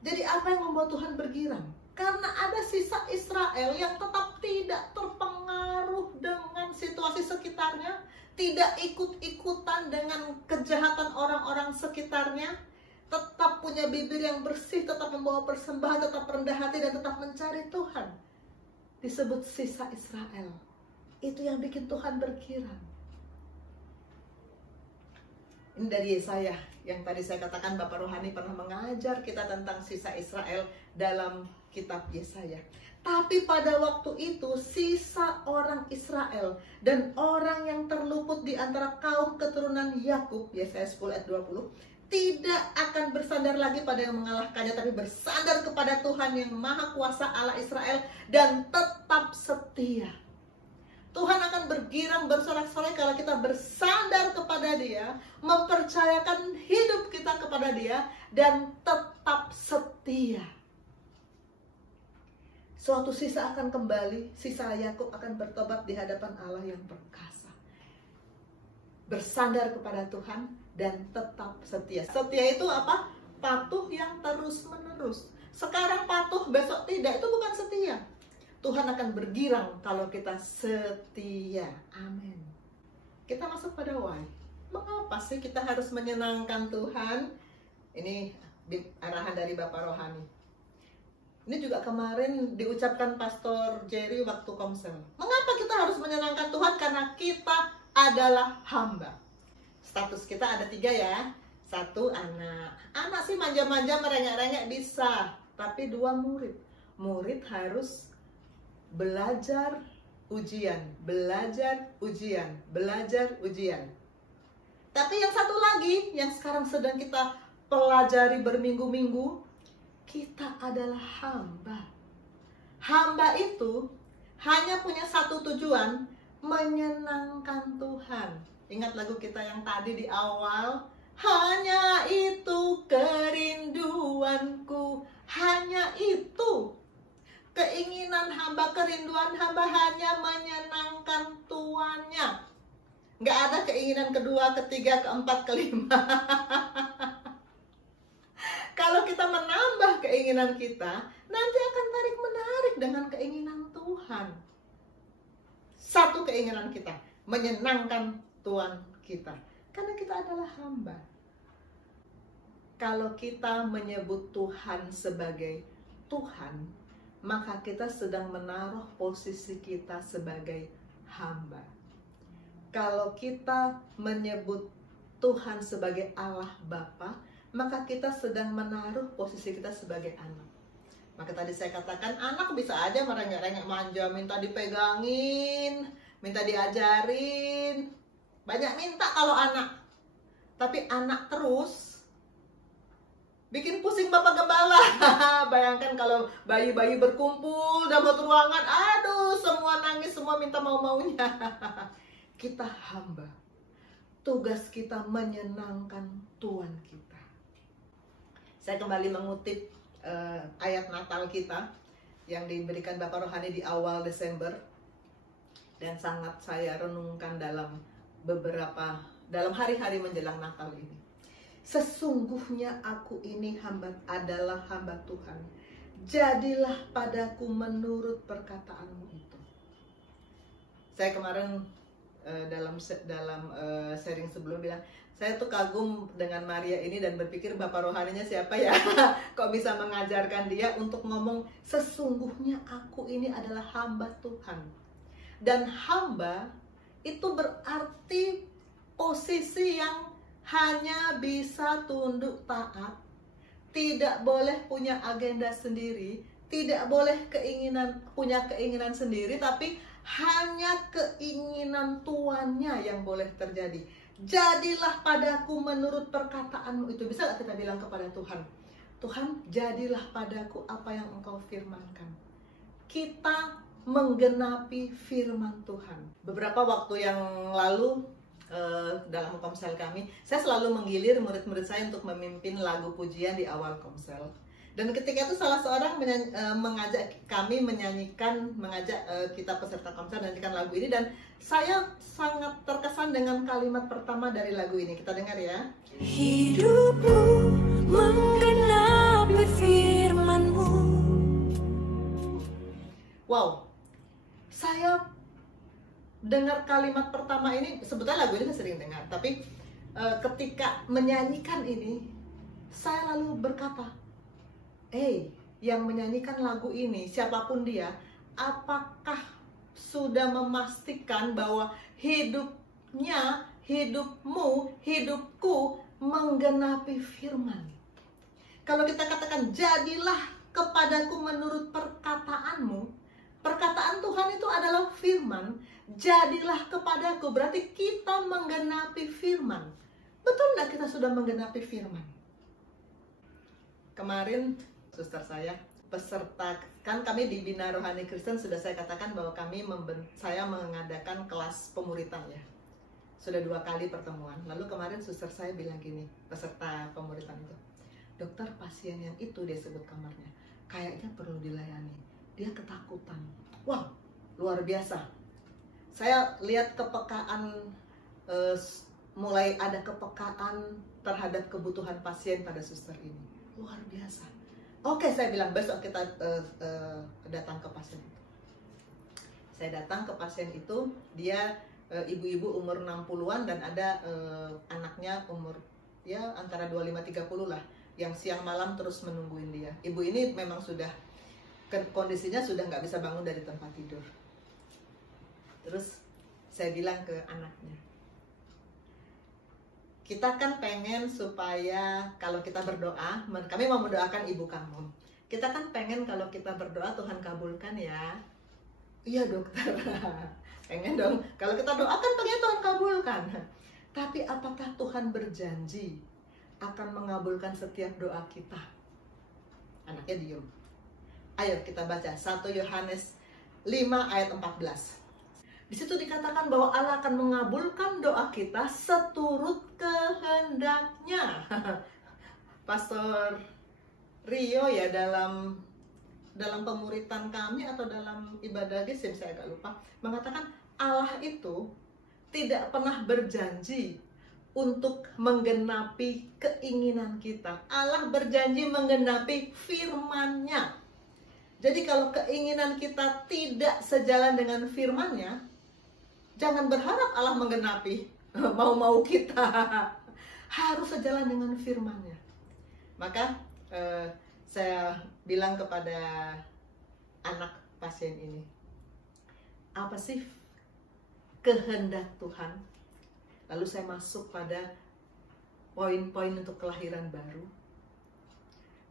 Jadi apa yang membuat Tuhan bergirang? Karena ada sisa Israel yang tetap tidak terpengaruh dengan situasi sekitarnya, tidak ikut-ikutan dengan kejahatan orang-orang sekitarnya, tetap punya bibir yang bersih, tetap membawa persembahan, tetap rendah hati, dan tetap mencari Tuhan. Disebut sisa Israel. Itu yang bikin Tuhan bergirang. Ini dari Yesaya, yang tadi saya katakan Bapak Rohani pernah mengajar kita tentang sisa Israel dalam kitab Yesaya. Tapi pada waktu itu sisa orang Israel dan orang yang terluput di antara kaum keturunan Yakub, Yesaya 10 ayat 20, tidak akan bersandar lagi pada yang mengalahkannya, tapi bersandar kepada Tuhan yang Maha Kuasa Allah Israel dan tetap setia. Tuhan akan bergirang, bersorak-sorai kalau kita bersandar kepada Dia, mempercayakan hidup kita kepada Dia, dan tetap setia. Suatu sisa akan kembali, sisa Yakub akan bertobat di hadapan Allah yang perkasa. Bersandar kepada Tuhan dan tetap setia. Setia itu apa? Patuh yang terus-menerus. Sekarang patuh, besok tidak, itu bukan setia. Tuhan akan bergirang kalau kita setia. Amin. Kita masuk pada why. Mengapa sih kita harus menyenangkan Tuhan? Ini arahan dari Bapak Rohani. Ini juga kemarin diucapkan Pastor Jerry waktu komsel. Mengapa kita harus menyenangkan Tuhan? Karena kita adalah hamba. Status kita ada 3 ya. 1 anak. Anak sih manja-manja, merengek-rengek bisa. Tapi 2 murid. Murid harus belajar ujian, belajar ujian, belajar ujian. Tapi yang satu lagi, yang sekarang sedang kita pelajari berminggu-minggu, kita adalah hamba. Hamba itu hanya punya satu tujuan, menyenangkan Tuhan. Ingat lagu kita yang tadi di awal, hanya itu kerinduanku, hanya itu keinginan hamba, kerinduan hamba, hanya menyenangkan tuannya. Nggak ada keinginan kedua, ketiga, keempat, kelima. Kalau kita menambah keinginan kita, nanti akan tarik-menarik dengan keinginan Tuhan. Satu keinginan kita, menyenangkan Tuhan kita. Karena kita adalah hamba. Kalau kita menyebut Tuhan sebagai Tuhan, maka kita sedang menaruh posisi kita sebagai hamba. Kalau kita menyebut Tuhan sebagai Allah Bapa, maka kita sedang menaruh posisi kita sebagai anak. Maka tadi saya katakan anak bisa aja merengek-rengek manja, minta dipegangin, minta diajarin. Banyak minta kalau anak. Tapi anak terus bikin pusing Bapak Gembala. Bayangkan kalau bayi-bayi berkumpul dalam satu ruangan, aduh semua nangis, semua minta mau-maunya. Kita hamba. Tugas kita menyenangkan Tuhan kita. Saya kembali mengutip ayat Natal kita yang diberikan Bapak Rohani di awal Desember, dan sangat saya renungkan dalam hari-hari menjelang Natal ini. Sesungguhnya aku ini adalah hamba Tuhan. Jadilah padaku menurut perkataanmu itu. Saya kemarin dalam sharing sebelum bilang, saya tuh kagum dengan Maria ini dan berpikir Bapak Rohaninya siapa ya? Kok bisa mengajarkan dia untuk ngomong, sesungguhnya aku ini adalah hamba Tuhan. Dan hamba itu berarti posisi yang hanya bisa tunduk taat, tidak boleh punya agenda sendiri, tidak boleh punya keinginan sendiri, tapi hanya keinginan tuannya yang boleh terjadi. Jadilah padaku menurut perkataanmu itu. Bisa gak kita bilang kepada Tuhan, Tuhan, jadilah padaku apa yang engkau firmankan. Kita menggenapi firman Tuhan. Beberapa waktu yang lalu dalam komsel kami, saya selalu menggilir murid-murid saya untuk memimpin lagu pujian di awal komsel. Dan ketika itu salah seorang mengajak kita peserta komsel menyanyikan lagu ini, dan saya sangat terkesan dengan kalimat pertama dari lagu ini. Kita dengar ya. Hidupku menggenapi firman-Mu. Wow, saya dengar kalimat pertama ini, sebetulnya lagu ini saya sering dengar, tapi ketika menyanyikan ini, saya lalu berkata, yang menyanyikan lagu ini, siapapun dia, apakah sudah memastikan bahwa hidupnya, hidupmu, hidupku menggenapi firman? Kalau kita katakan, jadilah kepadaku menurut perkataanmu, perkataan Tuhan itu adalah firman. Jadilah kepadaku, berarti kita menggenapi firman. Betul nggak kita sudah menggenapi firman? Kemarin suster saya, peserta, kan kami di Bina Rohani Kristen sudah saya katakan bahwa saya mengadakan kelas pemuritan ya. Sudah 2 kali pertemuan. Lalu kemarin suster saya bilang gini, peserta pemuritan itu, dokter, pasien yang itu dia sebut kamarnya, kayaknya perlu dilayani. Dia ketakutan. Wah, luar biasa. Saya lihat kepekaan, mulai ada kepekaan terhadap kebutuhan pasien pada suster ini. Luar biasa. Oke, saya bilang besok kita datang ke pasien itu. Saya datang ke pasien itu, dia ibu-ibu umur 60-an dan ada anaknya umur ya antara 25-30 lah, yang siang malam terus menungguin dia. Ibu ini memang sudah kondisinya sudah nggak bisa bangun dari tempat tidur. Terus saya bilang ke anaknya, kita kan pengen supaya kalau kita berdoa, kami mau mendoakan ibu kamu. Kita kan pengen kalau kita berdoa Tuhan kabulkan ya. Iya dokter, pengen dong. Kalau kita doakan pengen Tuhan kabulkan. Tapi apakah Tuhan berjanji akan mengabulkan setiap doa kita? Anaknya diem. Ayo kita baca 1 Yohanes 5 ayat 14. Di situ dikatakan bahwa Allah akan mengabulkan doa kita seturut kehendaknya. Pastor Rio ya dalam pemuritan kami atau dalam ibadah gesim, saya agak lupa, mengatakan Allah itu tidak pernah berjanji untuk menggenapi keinginan kita. Allah berjanji menggenapi firman-Nya. Jadi kalau keinginan kita tidak sejalan dengan firman-Nya, jangan berharap Allah menggenapi mau-mau kita. Harus sejalan dengan firman-Nya. Maka saya bilang kepada anak pasien ini, apa sih kehendak Tuhan? Lalu saya masuk pada poin-poin untuk kelahiran baru.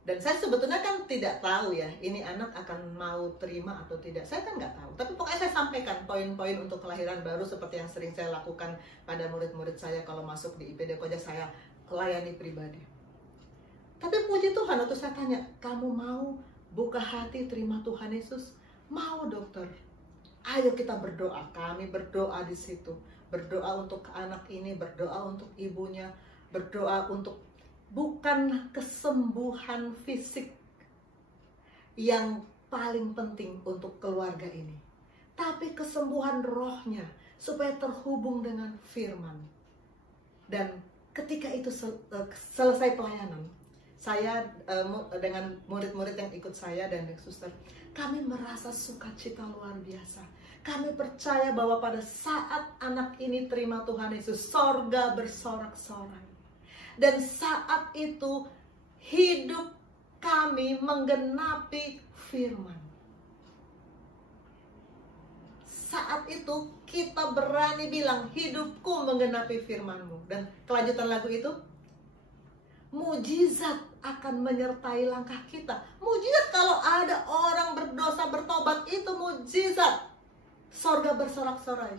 Dan saya sebetulnya kan tidak tahu ya, ini anak akan mau terima atau tidak. Saya kan nggak tahu. Tapi pokoknya saya sampaikan poin-poin untuk kelahiran baru seperti yang sering saya lakukan pada murid-murid saya kalau masuk di IPD Koja, saya layani pribadi. Tapi puji Tuhan, waktu saya tanya, kamu mau buka hati terima Tuhan Yesus? Mau, dokter. Ayo kita berdoa. Kami berdoa di situ. Berdoa untuk anak ini, berdoa untuk ibunya, berdoa untuk bukan kesembuhan fisik yang paling penting untuk keluarga ini, tapi kesembuhan rohnya supaya terhubung dengan firman. Dan ketika itu selesai pelayanan, saya dengan murid-murid yang ikut saya dan suster, kami merasa sukacita luar biasa. Kami percaya bahwa pada saat anak ini terima Tuhan Yesus, sorga bersorak-sorai. Dan saat itu hidup kami menggenapi firman. Saat itu kita berani bilang, hidupku menggenapi firman-Mu. Dan kelanjutan lagu itu, mujizat akan menyertai langkah kita. Mujizat kalau ada orang berdosa bertobat, itu mujizat. Sorga bersorak-sorai.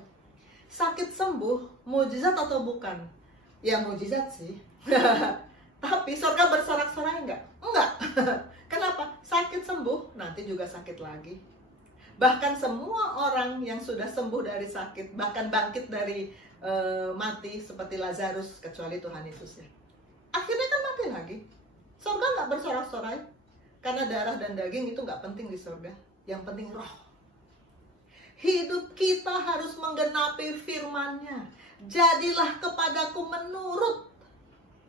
Sakit sembuh, mujizat atau bukan? Ya mujizat sih. Tapi sorga bersorak-sorai enggak? Enggak. Kenapa? Sakit sembuh, nanti juga sakit lagi. Bahkan semua orang yang sudah sembuh dari sakit, bahkan bangkit dari mati seperti Lazarus, kecuali Tuhan Yesus ya, akhirnya kan mati lagi. Sorga enggak bersorak-sorai, karena darah dan daging itu enggak penting di sorga. Yang penting roh. Hidup kita harus menggenapi firman-Nya. Jadilah kepadaku menurut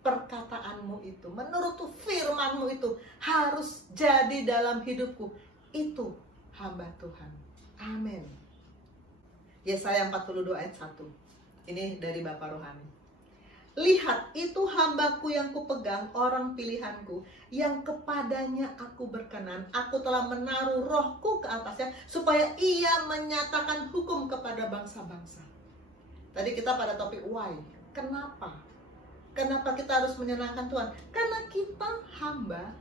perkataanmu itu, menurut firmanmu itu harus jadi dalam hidupku. Itu hamba Tuhan. Amin. Yesaya 42 ayat 1. Ini dari Bapak Rohani. Lihat, itu hambaku yang kupegang, orang pilihanku, yang kepadanya aku berkenan. Aku telah menaruh rohku ke atasnya, supaya ia menyatakan hukum kepada bangsa-bangsa. Tadi kita pada topik why. Kenapa? Kenapa kita harus menyenangkan Tuhan? Karena kita hamba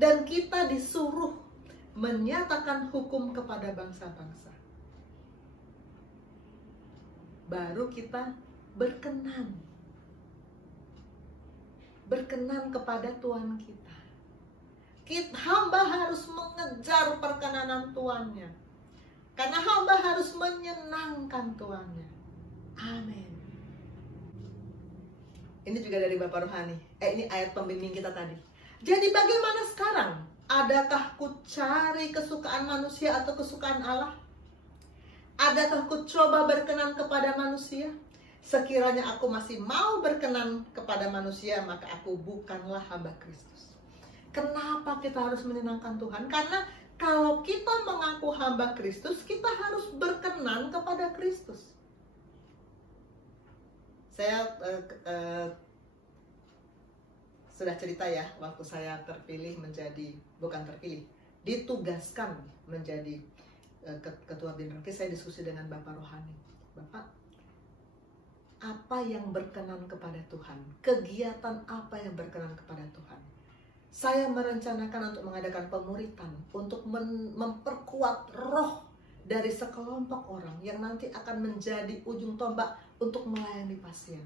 dan kita disuruh menyatakan hukum kepada bangsa-bangsa. Baru kita berkenan. Berkenan kepada Tuhan kita. Hamba harus mengejar perkenanan Tuannya. Karena hamba harus menyenangkan Tuannya. Amin. Ini juga dari Bapak Rohani. Ini ayat pembimbing kita tadi. Jadi bagaimana sekarang? Adakah ku cari kesukaan manusia atau kesukaan Allah? Adakah ku coba berkenan kepada manusia? Sekiranya aku masih mau berkenan kepada manusia, maka aku bukanlah hamba Kristus. Kenapa kita harus menyenangkan Tuhan? Karena kalau kita mengaku hamba Kristus, kita harus berkenan kepada Kristus. Saya sudah cerita ya, waktu saya terpilih menjadi, bukan terpilih, ditugaskan menjadi ketua BIMRAKI, saya diskusi dengan Bapak Rohani. Bapak, apa yang berkenan kepada Tuhan? Kegiatan apa yang berkenan kepada Tuhan? Saya merencanakan untuk mengadakan pemuritan, untuk memperkuat roh dari sekelompok orang yang nanti akan menjadi ujung tombak untuk melayani pasien.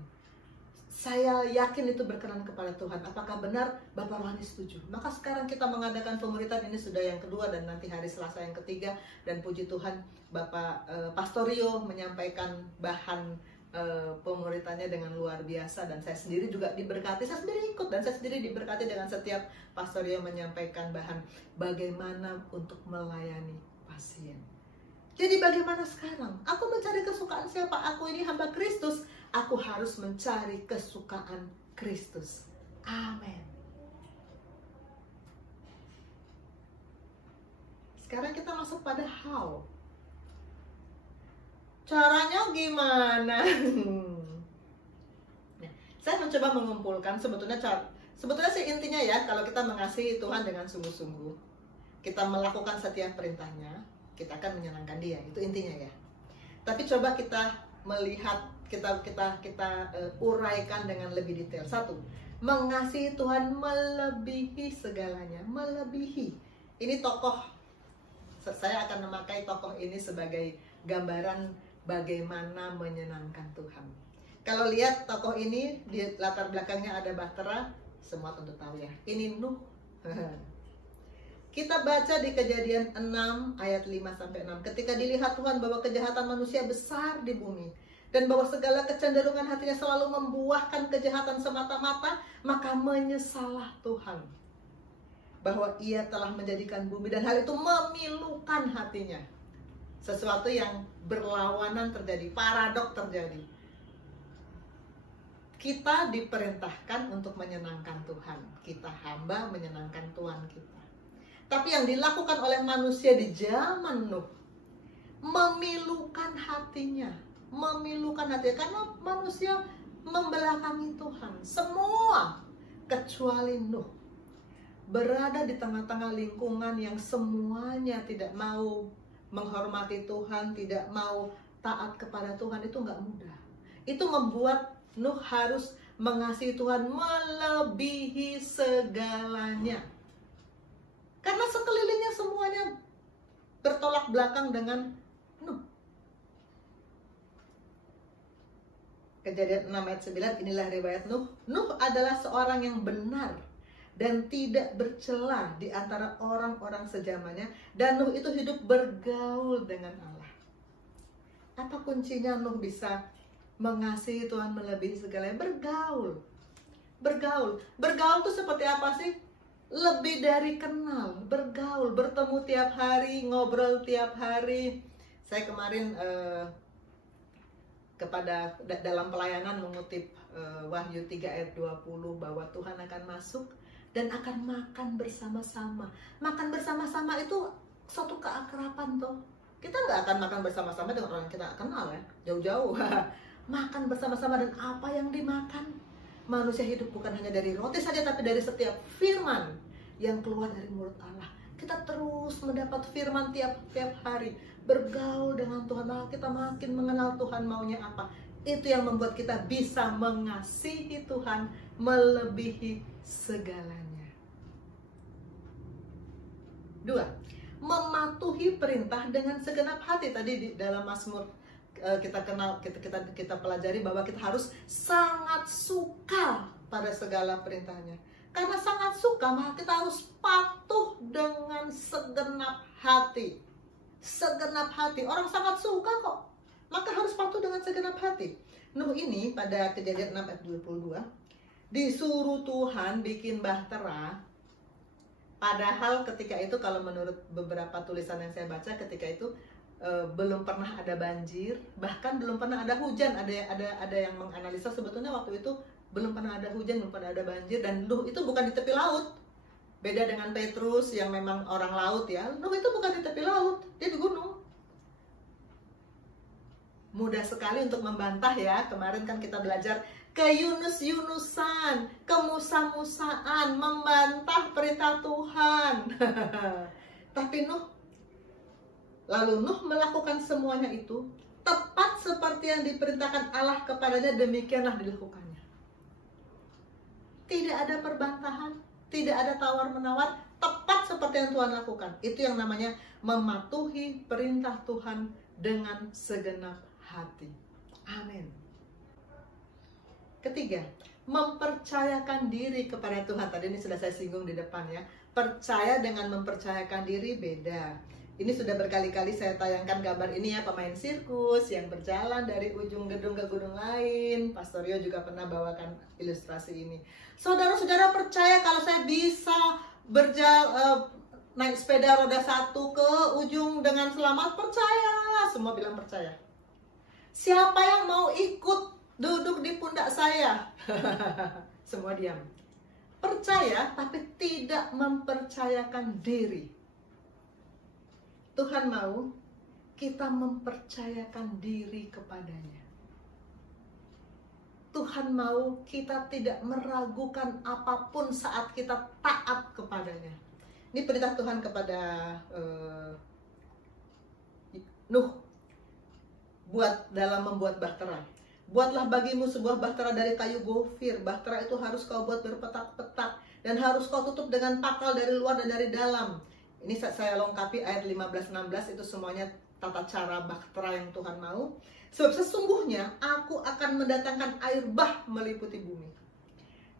Saya yakin itu berkenan kepada Tuhan. Apakah benar? Bapak Rohani setuju. Maka sekarang kita mengadakan pemuritan, ini sudah yang kedua dan nanti hari Selasa yang ketiga. Dan puji Tuhan, Bapak Pastorio menyampaikan bahan pemuritannya dengan luar biasa. Dan saya sendiri juga diberkati, saya sendiri ikut dan saya sendiri diberkati dengan setiap Pastorio menyampaikan bahan bagaimana untuk melayani pasien. Jadi bagaimana sekarang? Aku mencari kesukaan siapa? Aku ini hamba Kristus. Aku harus mencari kesukaan Kristus. Amin. Sekarang kita masuk pada how. Caranya gimana? Nah, saya mencoba mengumpulkan sebetulnya Sebetulnya sih intinya ya, kalau kita mengasihi Tuhan dengan sungguh-sungguh, kita melakukan setiap perintahnya, kita akan menyenangkan Dia. Itu intinya ya. Tapi coba kita melihat, kita uraikan dengan lebih detail. Satu, mengasihi Tuhan melebihi segalanya, melebihi. Ini tokoh, saya akan memakai tokoh ini sebagai gambaran bagaimana menyenangkan Tuhan. Kalau lihat tokoh ini, di latar belakangnya ada bahtera, semua tentu tahu ya. Ini Nuh. Kita baca di Kejadian 6 ayat 5-6. Ketika dilihat Tuhan bahwa kejahatan manusia besar di bumi, dan bahwa segala kecenderungan hatinya selalu membuahkan kejahatan semata-mata, maka menyesalah Tuhan bahwa Ia telah menjadikan bumi, dan hal itu memilukan hatinya. Sesuatu yang berlawanan terjadi, paradok terjadi. Kita diperintahkan untuk menyenangkan Tuhan. Kita hamba menyenangkan Tuhan kita. Tapi yang dilakukan oleh manusia di zaman Nuh, memilukan hatinya. Memilukan hatinya, karena manusia membelakangi Tuhan. Semua kecuali Nuh berada di tengah-tengah lingkungan yang semuanya tidak mau menghormati Tuhan, tidak mau taat kepada Tuhan. Itu nggak mudah. Itu membuat Nuh harus mengasihi Tuhan melebihi segalanya. Karena sekelilingnya semuanya bertolak belakang dengan Nuh. Kejadian 6 ayat 9, inilah riwayat Nuh. Nuh adalah seorang yang benar dan tidak bercela di antara orang-orang sejamannya. Dan Nuh itu hidup bergaul dengan Allah. Apa kuncinya Nuh bisa mengasihi Tuhan melebihi segalanya? Bergaul. Bergaul. Bergaul itu seperti apa sih? Lebih dari kenal, bergaul, bertemu tiap hari, ngobrol tiap hari. Saya kemarin dalam pelayanan mengutip Wahyu 3 ayat 20 bahwa Tuhan akan masuk dan akan makan bersama-sama. Makan bersama-sama itu suatu keakraban tuh. Kita nggak akan makan bersama-sama dengan orang yang kita kenal ya, jauh-jauh. Makan bersama-sama, dan apa yang dimakan? Manusia hidup bukan hanya dari roti saja, tapi dari setiap firman yang keluar dari mulut Allah. Kita terus mendapat firman tiap hari, bergaul dengan Tuhan, maka kita makin mengenal Tuhan maunya apa. Itu yang membuat kita bisa mengasihi Tuhan melebihi segalanya. 2. Mematuhi perintah dengan segenap hati. Tadi di dalam Mazmur kita pelajari bahwa kita harus sangat suka pada segala perintahnya. Karena sangat suka, maka kita harus patuh dengan segenap hati. Segenap hati. Orang sangat suka kok, maka harus patuh dengan segenap hati. Nuh ini pada Kejadian 6 ayat 22 disuruh Tuhan bikin bahtera. Padahal ketika itu, kalau menurut beberapa tulisan yang saya baca, ketika itu belum pernah ada banjir, bahkan belum pernah ada hujan. Ada yang menganalisa sebetulnya waktu itu belum pernah ada hujan, belum pernah ada banjir, dan Nuh itu bukan di tepi laut. Beda dengan Petrus yang memang orang laut ya. Nuh itu bukan di tepi laut, dia di gunung. Mudah sekali untuk membantah ya. Kemarin kan kita belajar ke-Yunus-Yunusan, ke-Musa-Musaan, membantah perintah Tuhan. Tapi Lalu Nuh melakukan semuanya itu tepat seperti yang diperintahkan Allah kepadanya, demikianlah dilakukannya. Tidak ada perbantahan, tidak ada tawar-menawar, tepat seperti yang Tuhan lakukan. Itu yang namanya mematuhi perintah Tuhan dengan segenap hati. Amin. Ketiga, mempercayakan diri kepada Tuhan. Tadi ini sudah saya singgung di depan ya. Percaya dengan mempercayakan diri beda. Ini sudah berkali-kali saya tayangkan gambar ini ya, pemain sirkus yang berjalan dari ujung gedung ke gedung lain. Pastor Rio juga pernah bawakan ilustrasi ini. Saudara-saudara percaya kalau saya bisa naik sepeda roda 1 ke ujung dengan selamat? Percaya, semua bilang percaya. Siapa yang mau ikut duduk di pundak saya? Semua diam. Percaya tapi tidak mempercayakan diri. Tuhan mau kita mempercayakan diri kepadanya. Tuhan mau kita tidak meragukan apapun saat kita taat kepadanya. Ini perintah Tuhan kepada Nuh dalam membuat bahtera. Buatlah bagimu sebuah bahtera dari kayu gofir. Bahtera itu harus kau buat berpetak-petak dan harus kau tutup dengan pakal dari luar dan dari dalam. Ini saya lengkapi ayat 15-16, itu semuanya tata cara bahtera yang Tuhan mau. Sebab sesungguhnya aku akan mendatangkan air bah meliputi bumi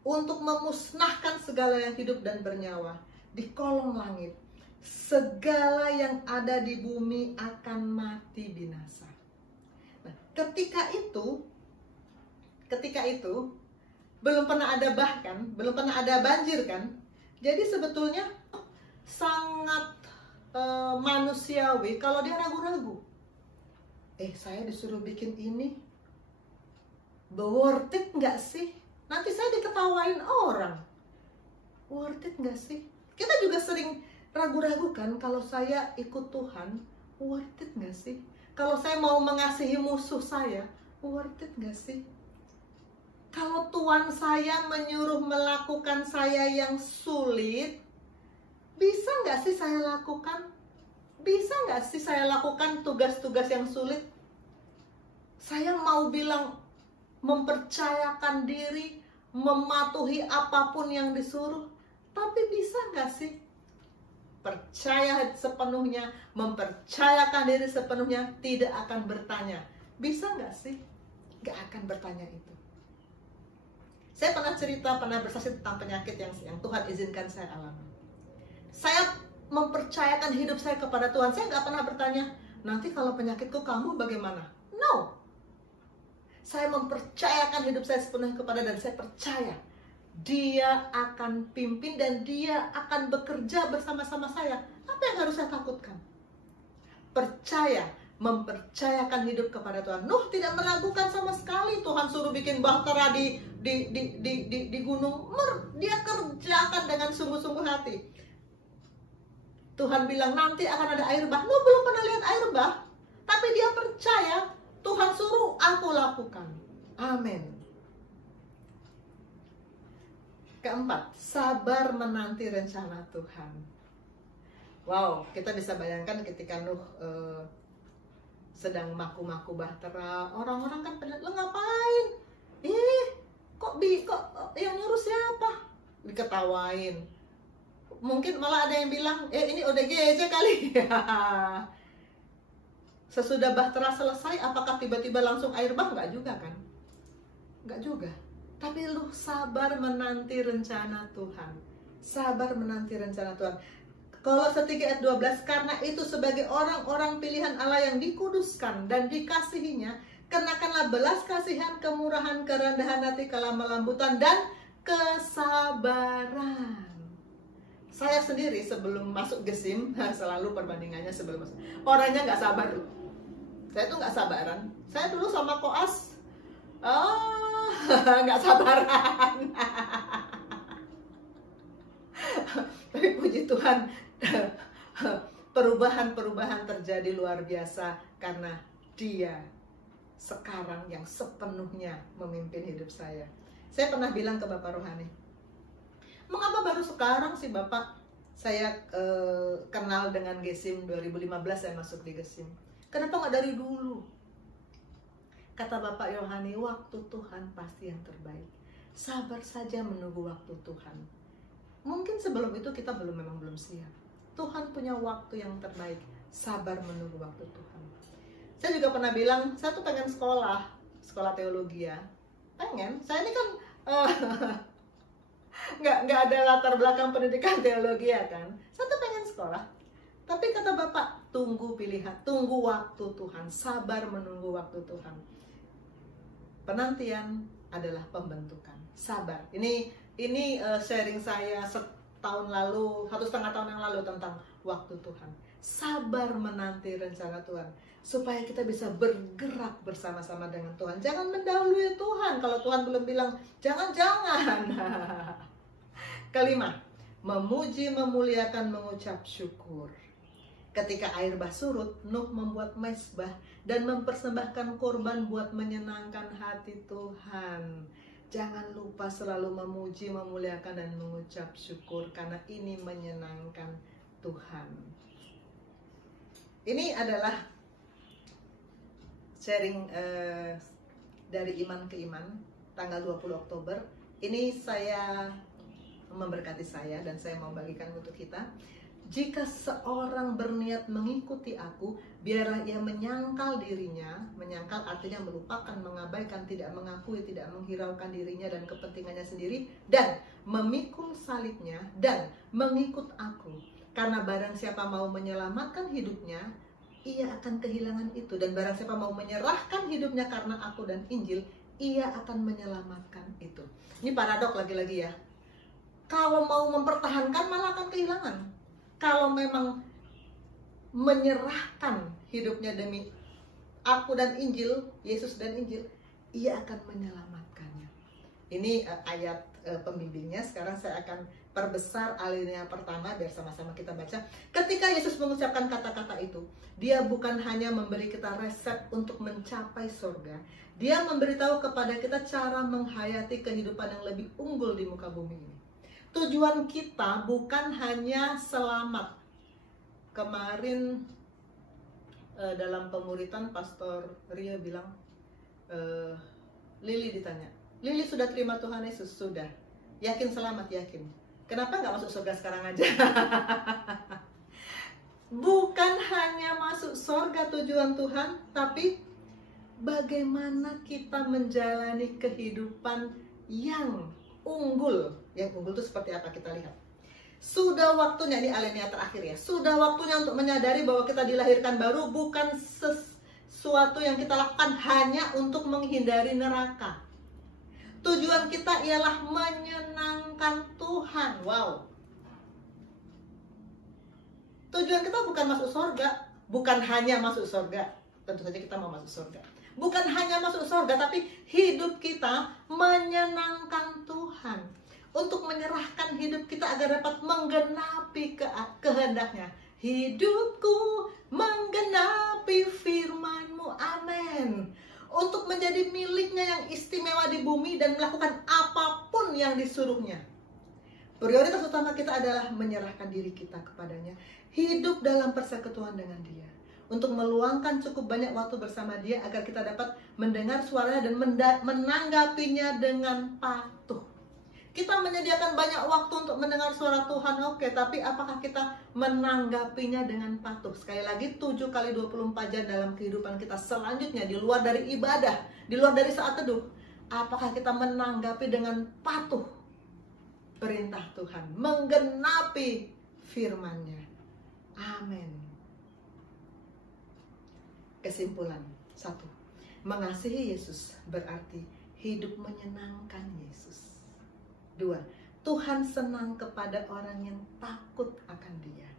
untuk memusnahkan segala yang hidup dan bernyawa di kolong langit. Segala yang ada di bumi akan mati binasa. Nah, ketika itu belum pernah ada bahkan, belum pernah ada banjir kan. Jadi sebetulnya sangat manusiawi kalau dia ragu-ragu. Saya disuruh bikin ini, worth it nggak sih? Nanti saya diketawain orang. Worth it nggak sih? Kita juga sering ragu-ragu kan, kalau saya ikut Tuhan, worth it nggak sih? Kalau saya mau mengasihi musuh saya, worth it nggak sih? Kalau Tuhan saya menyuruh melakukan saya yang sulit, bisa nggak sih saya lakukan? Bisa nggak sih saya lakukan tugas-tugas yang sulit? Saya mau bilang mempercayakan diri, mematuhi apapun yang disuruh, tapi bisa nggak sih? Percaya sepenuhnya, mempercayakan diri sepenuhnya, tidak akan bertanya. Bisa nggak sih? Nggak akan bertanya itu. Saya pernah bersaksi tentang penyakit yang Tuhan izinkan saya alami. Saya mempercayakan hidup saya kepada Tuhan. Saya nggak pernah bertanya, nanti kalau penyakitku kamu bagaimana? No. Saya mempercayakan hidup saya sepenuhnya kepada, dan saya percaya Dia akan pimpin dan Dia akan bekerja bersama-sama saya. Apa yang harus saya takutkan? Percaya, mempercayakan hidup kepada Tuhan. Nuh tidak meragukan sama sekali. Tuhan suruh bikin bahtera di gunung Mer. Dia kerjakan dengan sungguh-sungguh hati. Tuhan bilang nanti akan ada air bah. Nuh belum pernah lihat air bah, tapi dia percaya Tuhan suruh, aku lakukan. Amin. Keempat, sabar menanti rencana Tuhan. Wow, kita bisa bayangkan ketika Nuh sedang maku-maku bahtera, orang-orang kan pada, lo ngapain? Kok yang nyuruh siapa? Diketawain. Mungkin malah ada yang bilang, ini ODGJ kali. Sesudah bahtera selesai, apakah tiba-tiba langsung air bah? Enggak juga kan? Enggak juga. Tapi lu sabar menanti rencana Tuhan. Sabar menanti rencana Tuhan. Kolose 3 ayat 12, karena itu sebagai orang-orang pilihan Allah yang dikuduskan dan dikasihinya, kenakanlah belas kasihan, kemurahan, kerendahan hati, kelemah lembutan, dan kesabaran. Saya sendiri sebelum masuk Gesim, selalu perbandingannya sebelum masuk, orangnya nggak sabar. Saya tuh nggak sabaran. Saya dulu sama koas, nggak sabaran. Tapi puji Tuhan, perubahan-perubahan terjadi luar biasa karena Dia sekarang yang sepenuhnya memimpin hidup saya. Saya pernah bilang ke Bapak Rohani, mengapa baru sekarang sih Bapak saya kenal dengan Gesim? 2015 saya masuk di Gesim. Kenapa nggak dari dulu? Kata Bapak Yohani, waktu Tuhan pasti yang terbaik. Sabar saja menunggu waktu Tuhan. Mungkin sebelum itu kita memang belum siap. Tuhan punya waktu yang terbaik. Sabar menunggu waktu Tuhan. Saya juga pernah bilang, saya tuh pengen sekolah teologi ya. Pengen. Saya ini kan nggak ada latar belakang pendidikan teologi ya kan. Saya tuh pengen sekolah. Tapi kata Bapak, tunggu pilihan, tunggu waktu Tuhan, sabar menunggu waktu Tuhan. Penantian adalah pembentukan. Sabar. Ini sharing saya setahun lalu, 1,5 tahun yang lalu tentang waktu Tuhan. Sabar menanti rencana Tuhan, supaya kita bisa bergerak bersama-sama dengan Tuhan. Jangan mendahului Tuhan kalau Tuhan belum bilang jangan. Kelima, memuji, memuliakan, mengucap syukur. Ketika air bah surut, Nuh membuat mezbah dan mempersembahkan korban buat menyenangkan hati Tuhan. Jangan lupa selalu memuji, memuliakan, dan mengucap syukur, karena ini menyenangkan Tuhan. Ini adalah sharing dari iman ke iman, tanggal 20 Oktober. Ini saya memberkati saya dan saya mau bagikan untuk kita. Jika seorang berniat mengikuti aku, biarlah ia menyangkal dirinya. Menyangkal artinya melupakan, mengabaikan, tidak mengakui, tidak menghiraukan dirinya dan kepentingannya sendiri, dan memikul salibnya dan mengikut aku. Karena barang siapa mau menyelamatkan hidupnya, ia akan kehilangan itu. Dan barang siapa mau menyerahkan hidupnya karena aku dan Injil, ia akan menyelamatkan itu. Ini paradok lagi-lagi ya. Kalau mau mempertahankan malah akan kehilangan. Kalau memang menyerahkan hidupnya demi aku dan Injil, Yesus dan Injil, ia akan menyelamatkannya. Ini ayat pembimbingnya. Sekarang saya akan perbesar alinea pertama biar sama-sama kita baca. Ketika Yesus mengucapkan kata-kata itu, dia bukan hanya memberi kita resep untuk mencapai surga. Dia memberitahu kepada kita cara menghayati kehidupan yang lebih unggul di muka bumi ini. Tujuan kita bukan hanya selamat. Kemarin dalam pemuritan Pastor Ria bilang, Lili ditanya, Lili sudah terima Tuhan Yesus? Sudah. Yakin selamat? Yakin. Kenapa nggak masuk surga sekarang aja? Bukan hanya masuk surga tujuan Tuhan, tapi bagaimana kita menjalani kehidupan yang unggul. Yang unggul itu seperti apa, kita lihat. Sudah waktunya, ini alinea terakhir ya, sudah waktunya untuk menyadari bahwa kita dilahirkan baru bukan sesuatu yang kita lakukan hanya untuk menghindari neraka. Tujuan kita ialah menyenangkan Tuhan. Wow. Tujuan kita bukan masuk surga, bukan hanya masuk surga. Tentu saja kita mau masuk surga. Bukan hanya masuk surga, tapi hidup kita menyenangkan Tuhan. Untuk menyerahkan hidup kita agar dapat menggenapi kehendaknya. Hidupku menggenapi firman-Mu. Amin. Untuk menjadi miliknya yang istimewa di bumi dan melakukan apapun yang disuruhnya. Prioritas utama kita adalah menyerahkan diri kita kepadanya. Hidup dalam persekutuan dengan Dia. Untuk meluangkan cukup banyak waktu bersama Dia agar kita dapat mendengar suaranya dan menanggapinya dengan patuh. Kita menyediakan banyak waktu untuk mendengar suara Tuhan, oke, tapi apakah kita menanggapinya dengan patuh? Sekali lagi, 7 kali 24 jam dalam kehidupan kita selanjutnya, di luar dari ibadah, di luar dari saat teduh, apakah kita menanggapi dengan patuh perintah Tuhan, menggenapi firman-Nya? Amin. Kesimpulan, 1. Mengasihi Yesus berarti hidup menyenangkan Yesus. 2. Tuhan senang kepada orang yang takut akan Dia.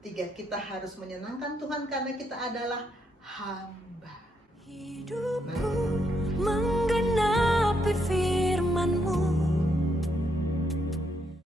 3. Kita harus menyenangkan Tuhan karena kita adalah hamba. Hidupku menggenapi firman-Mu.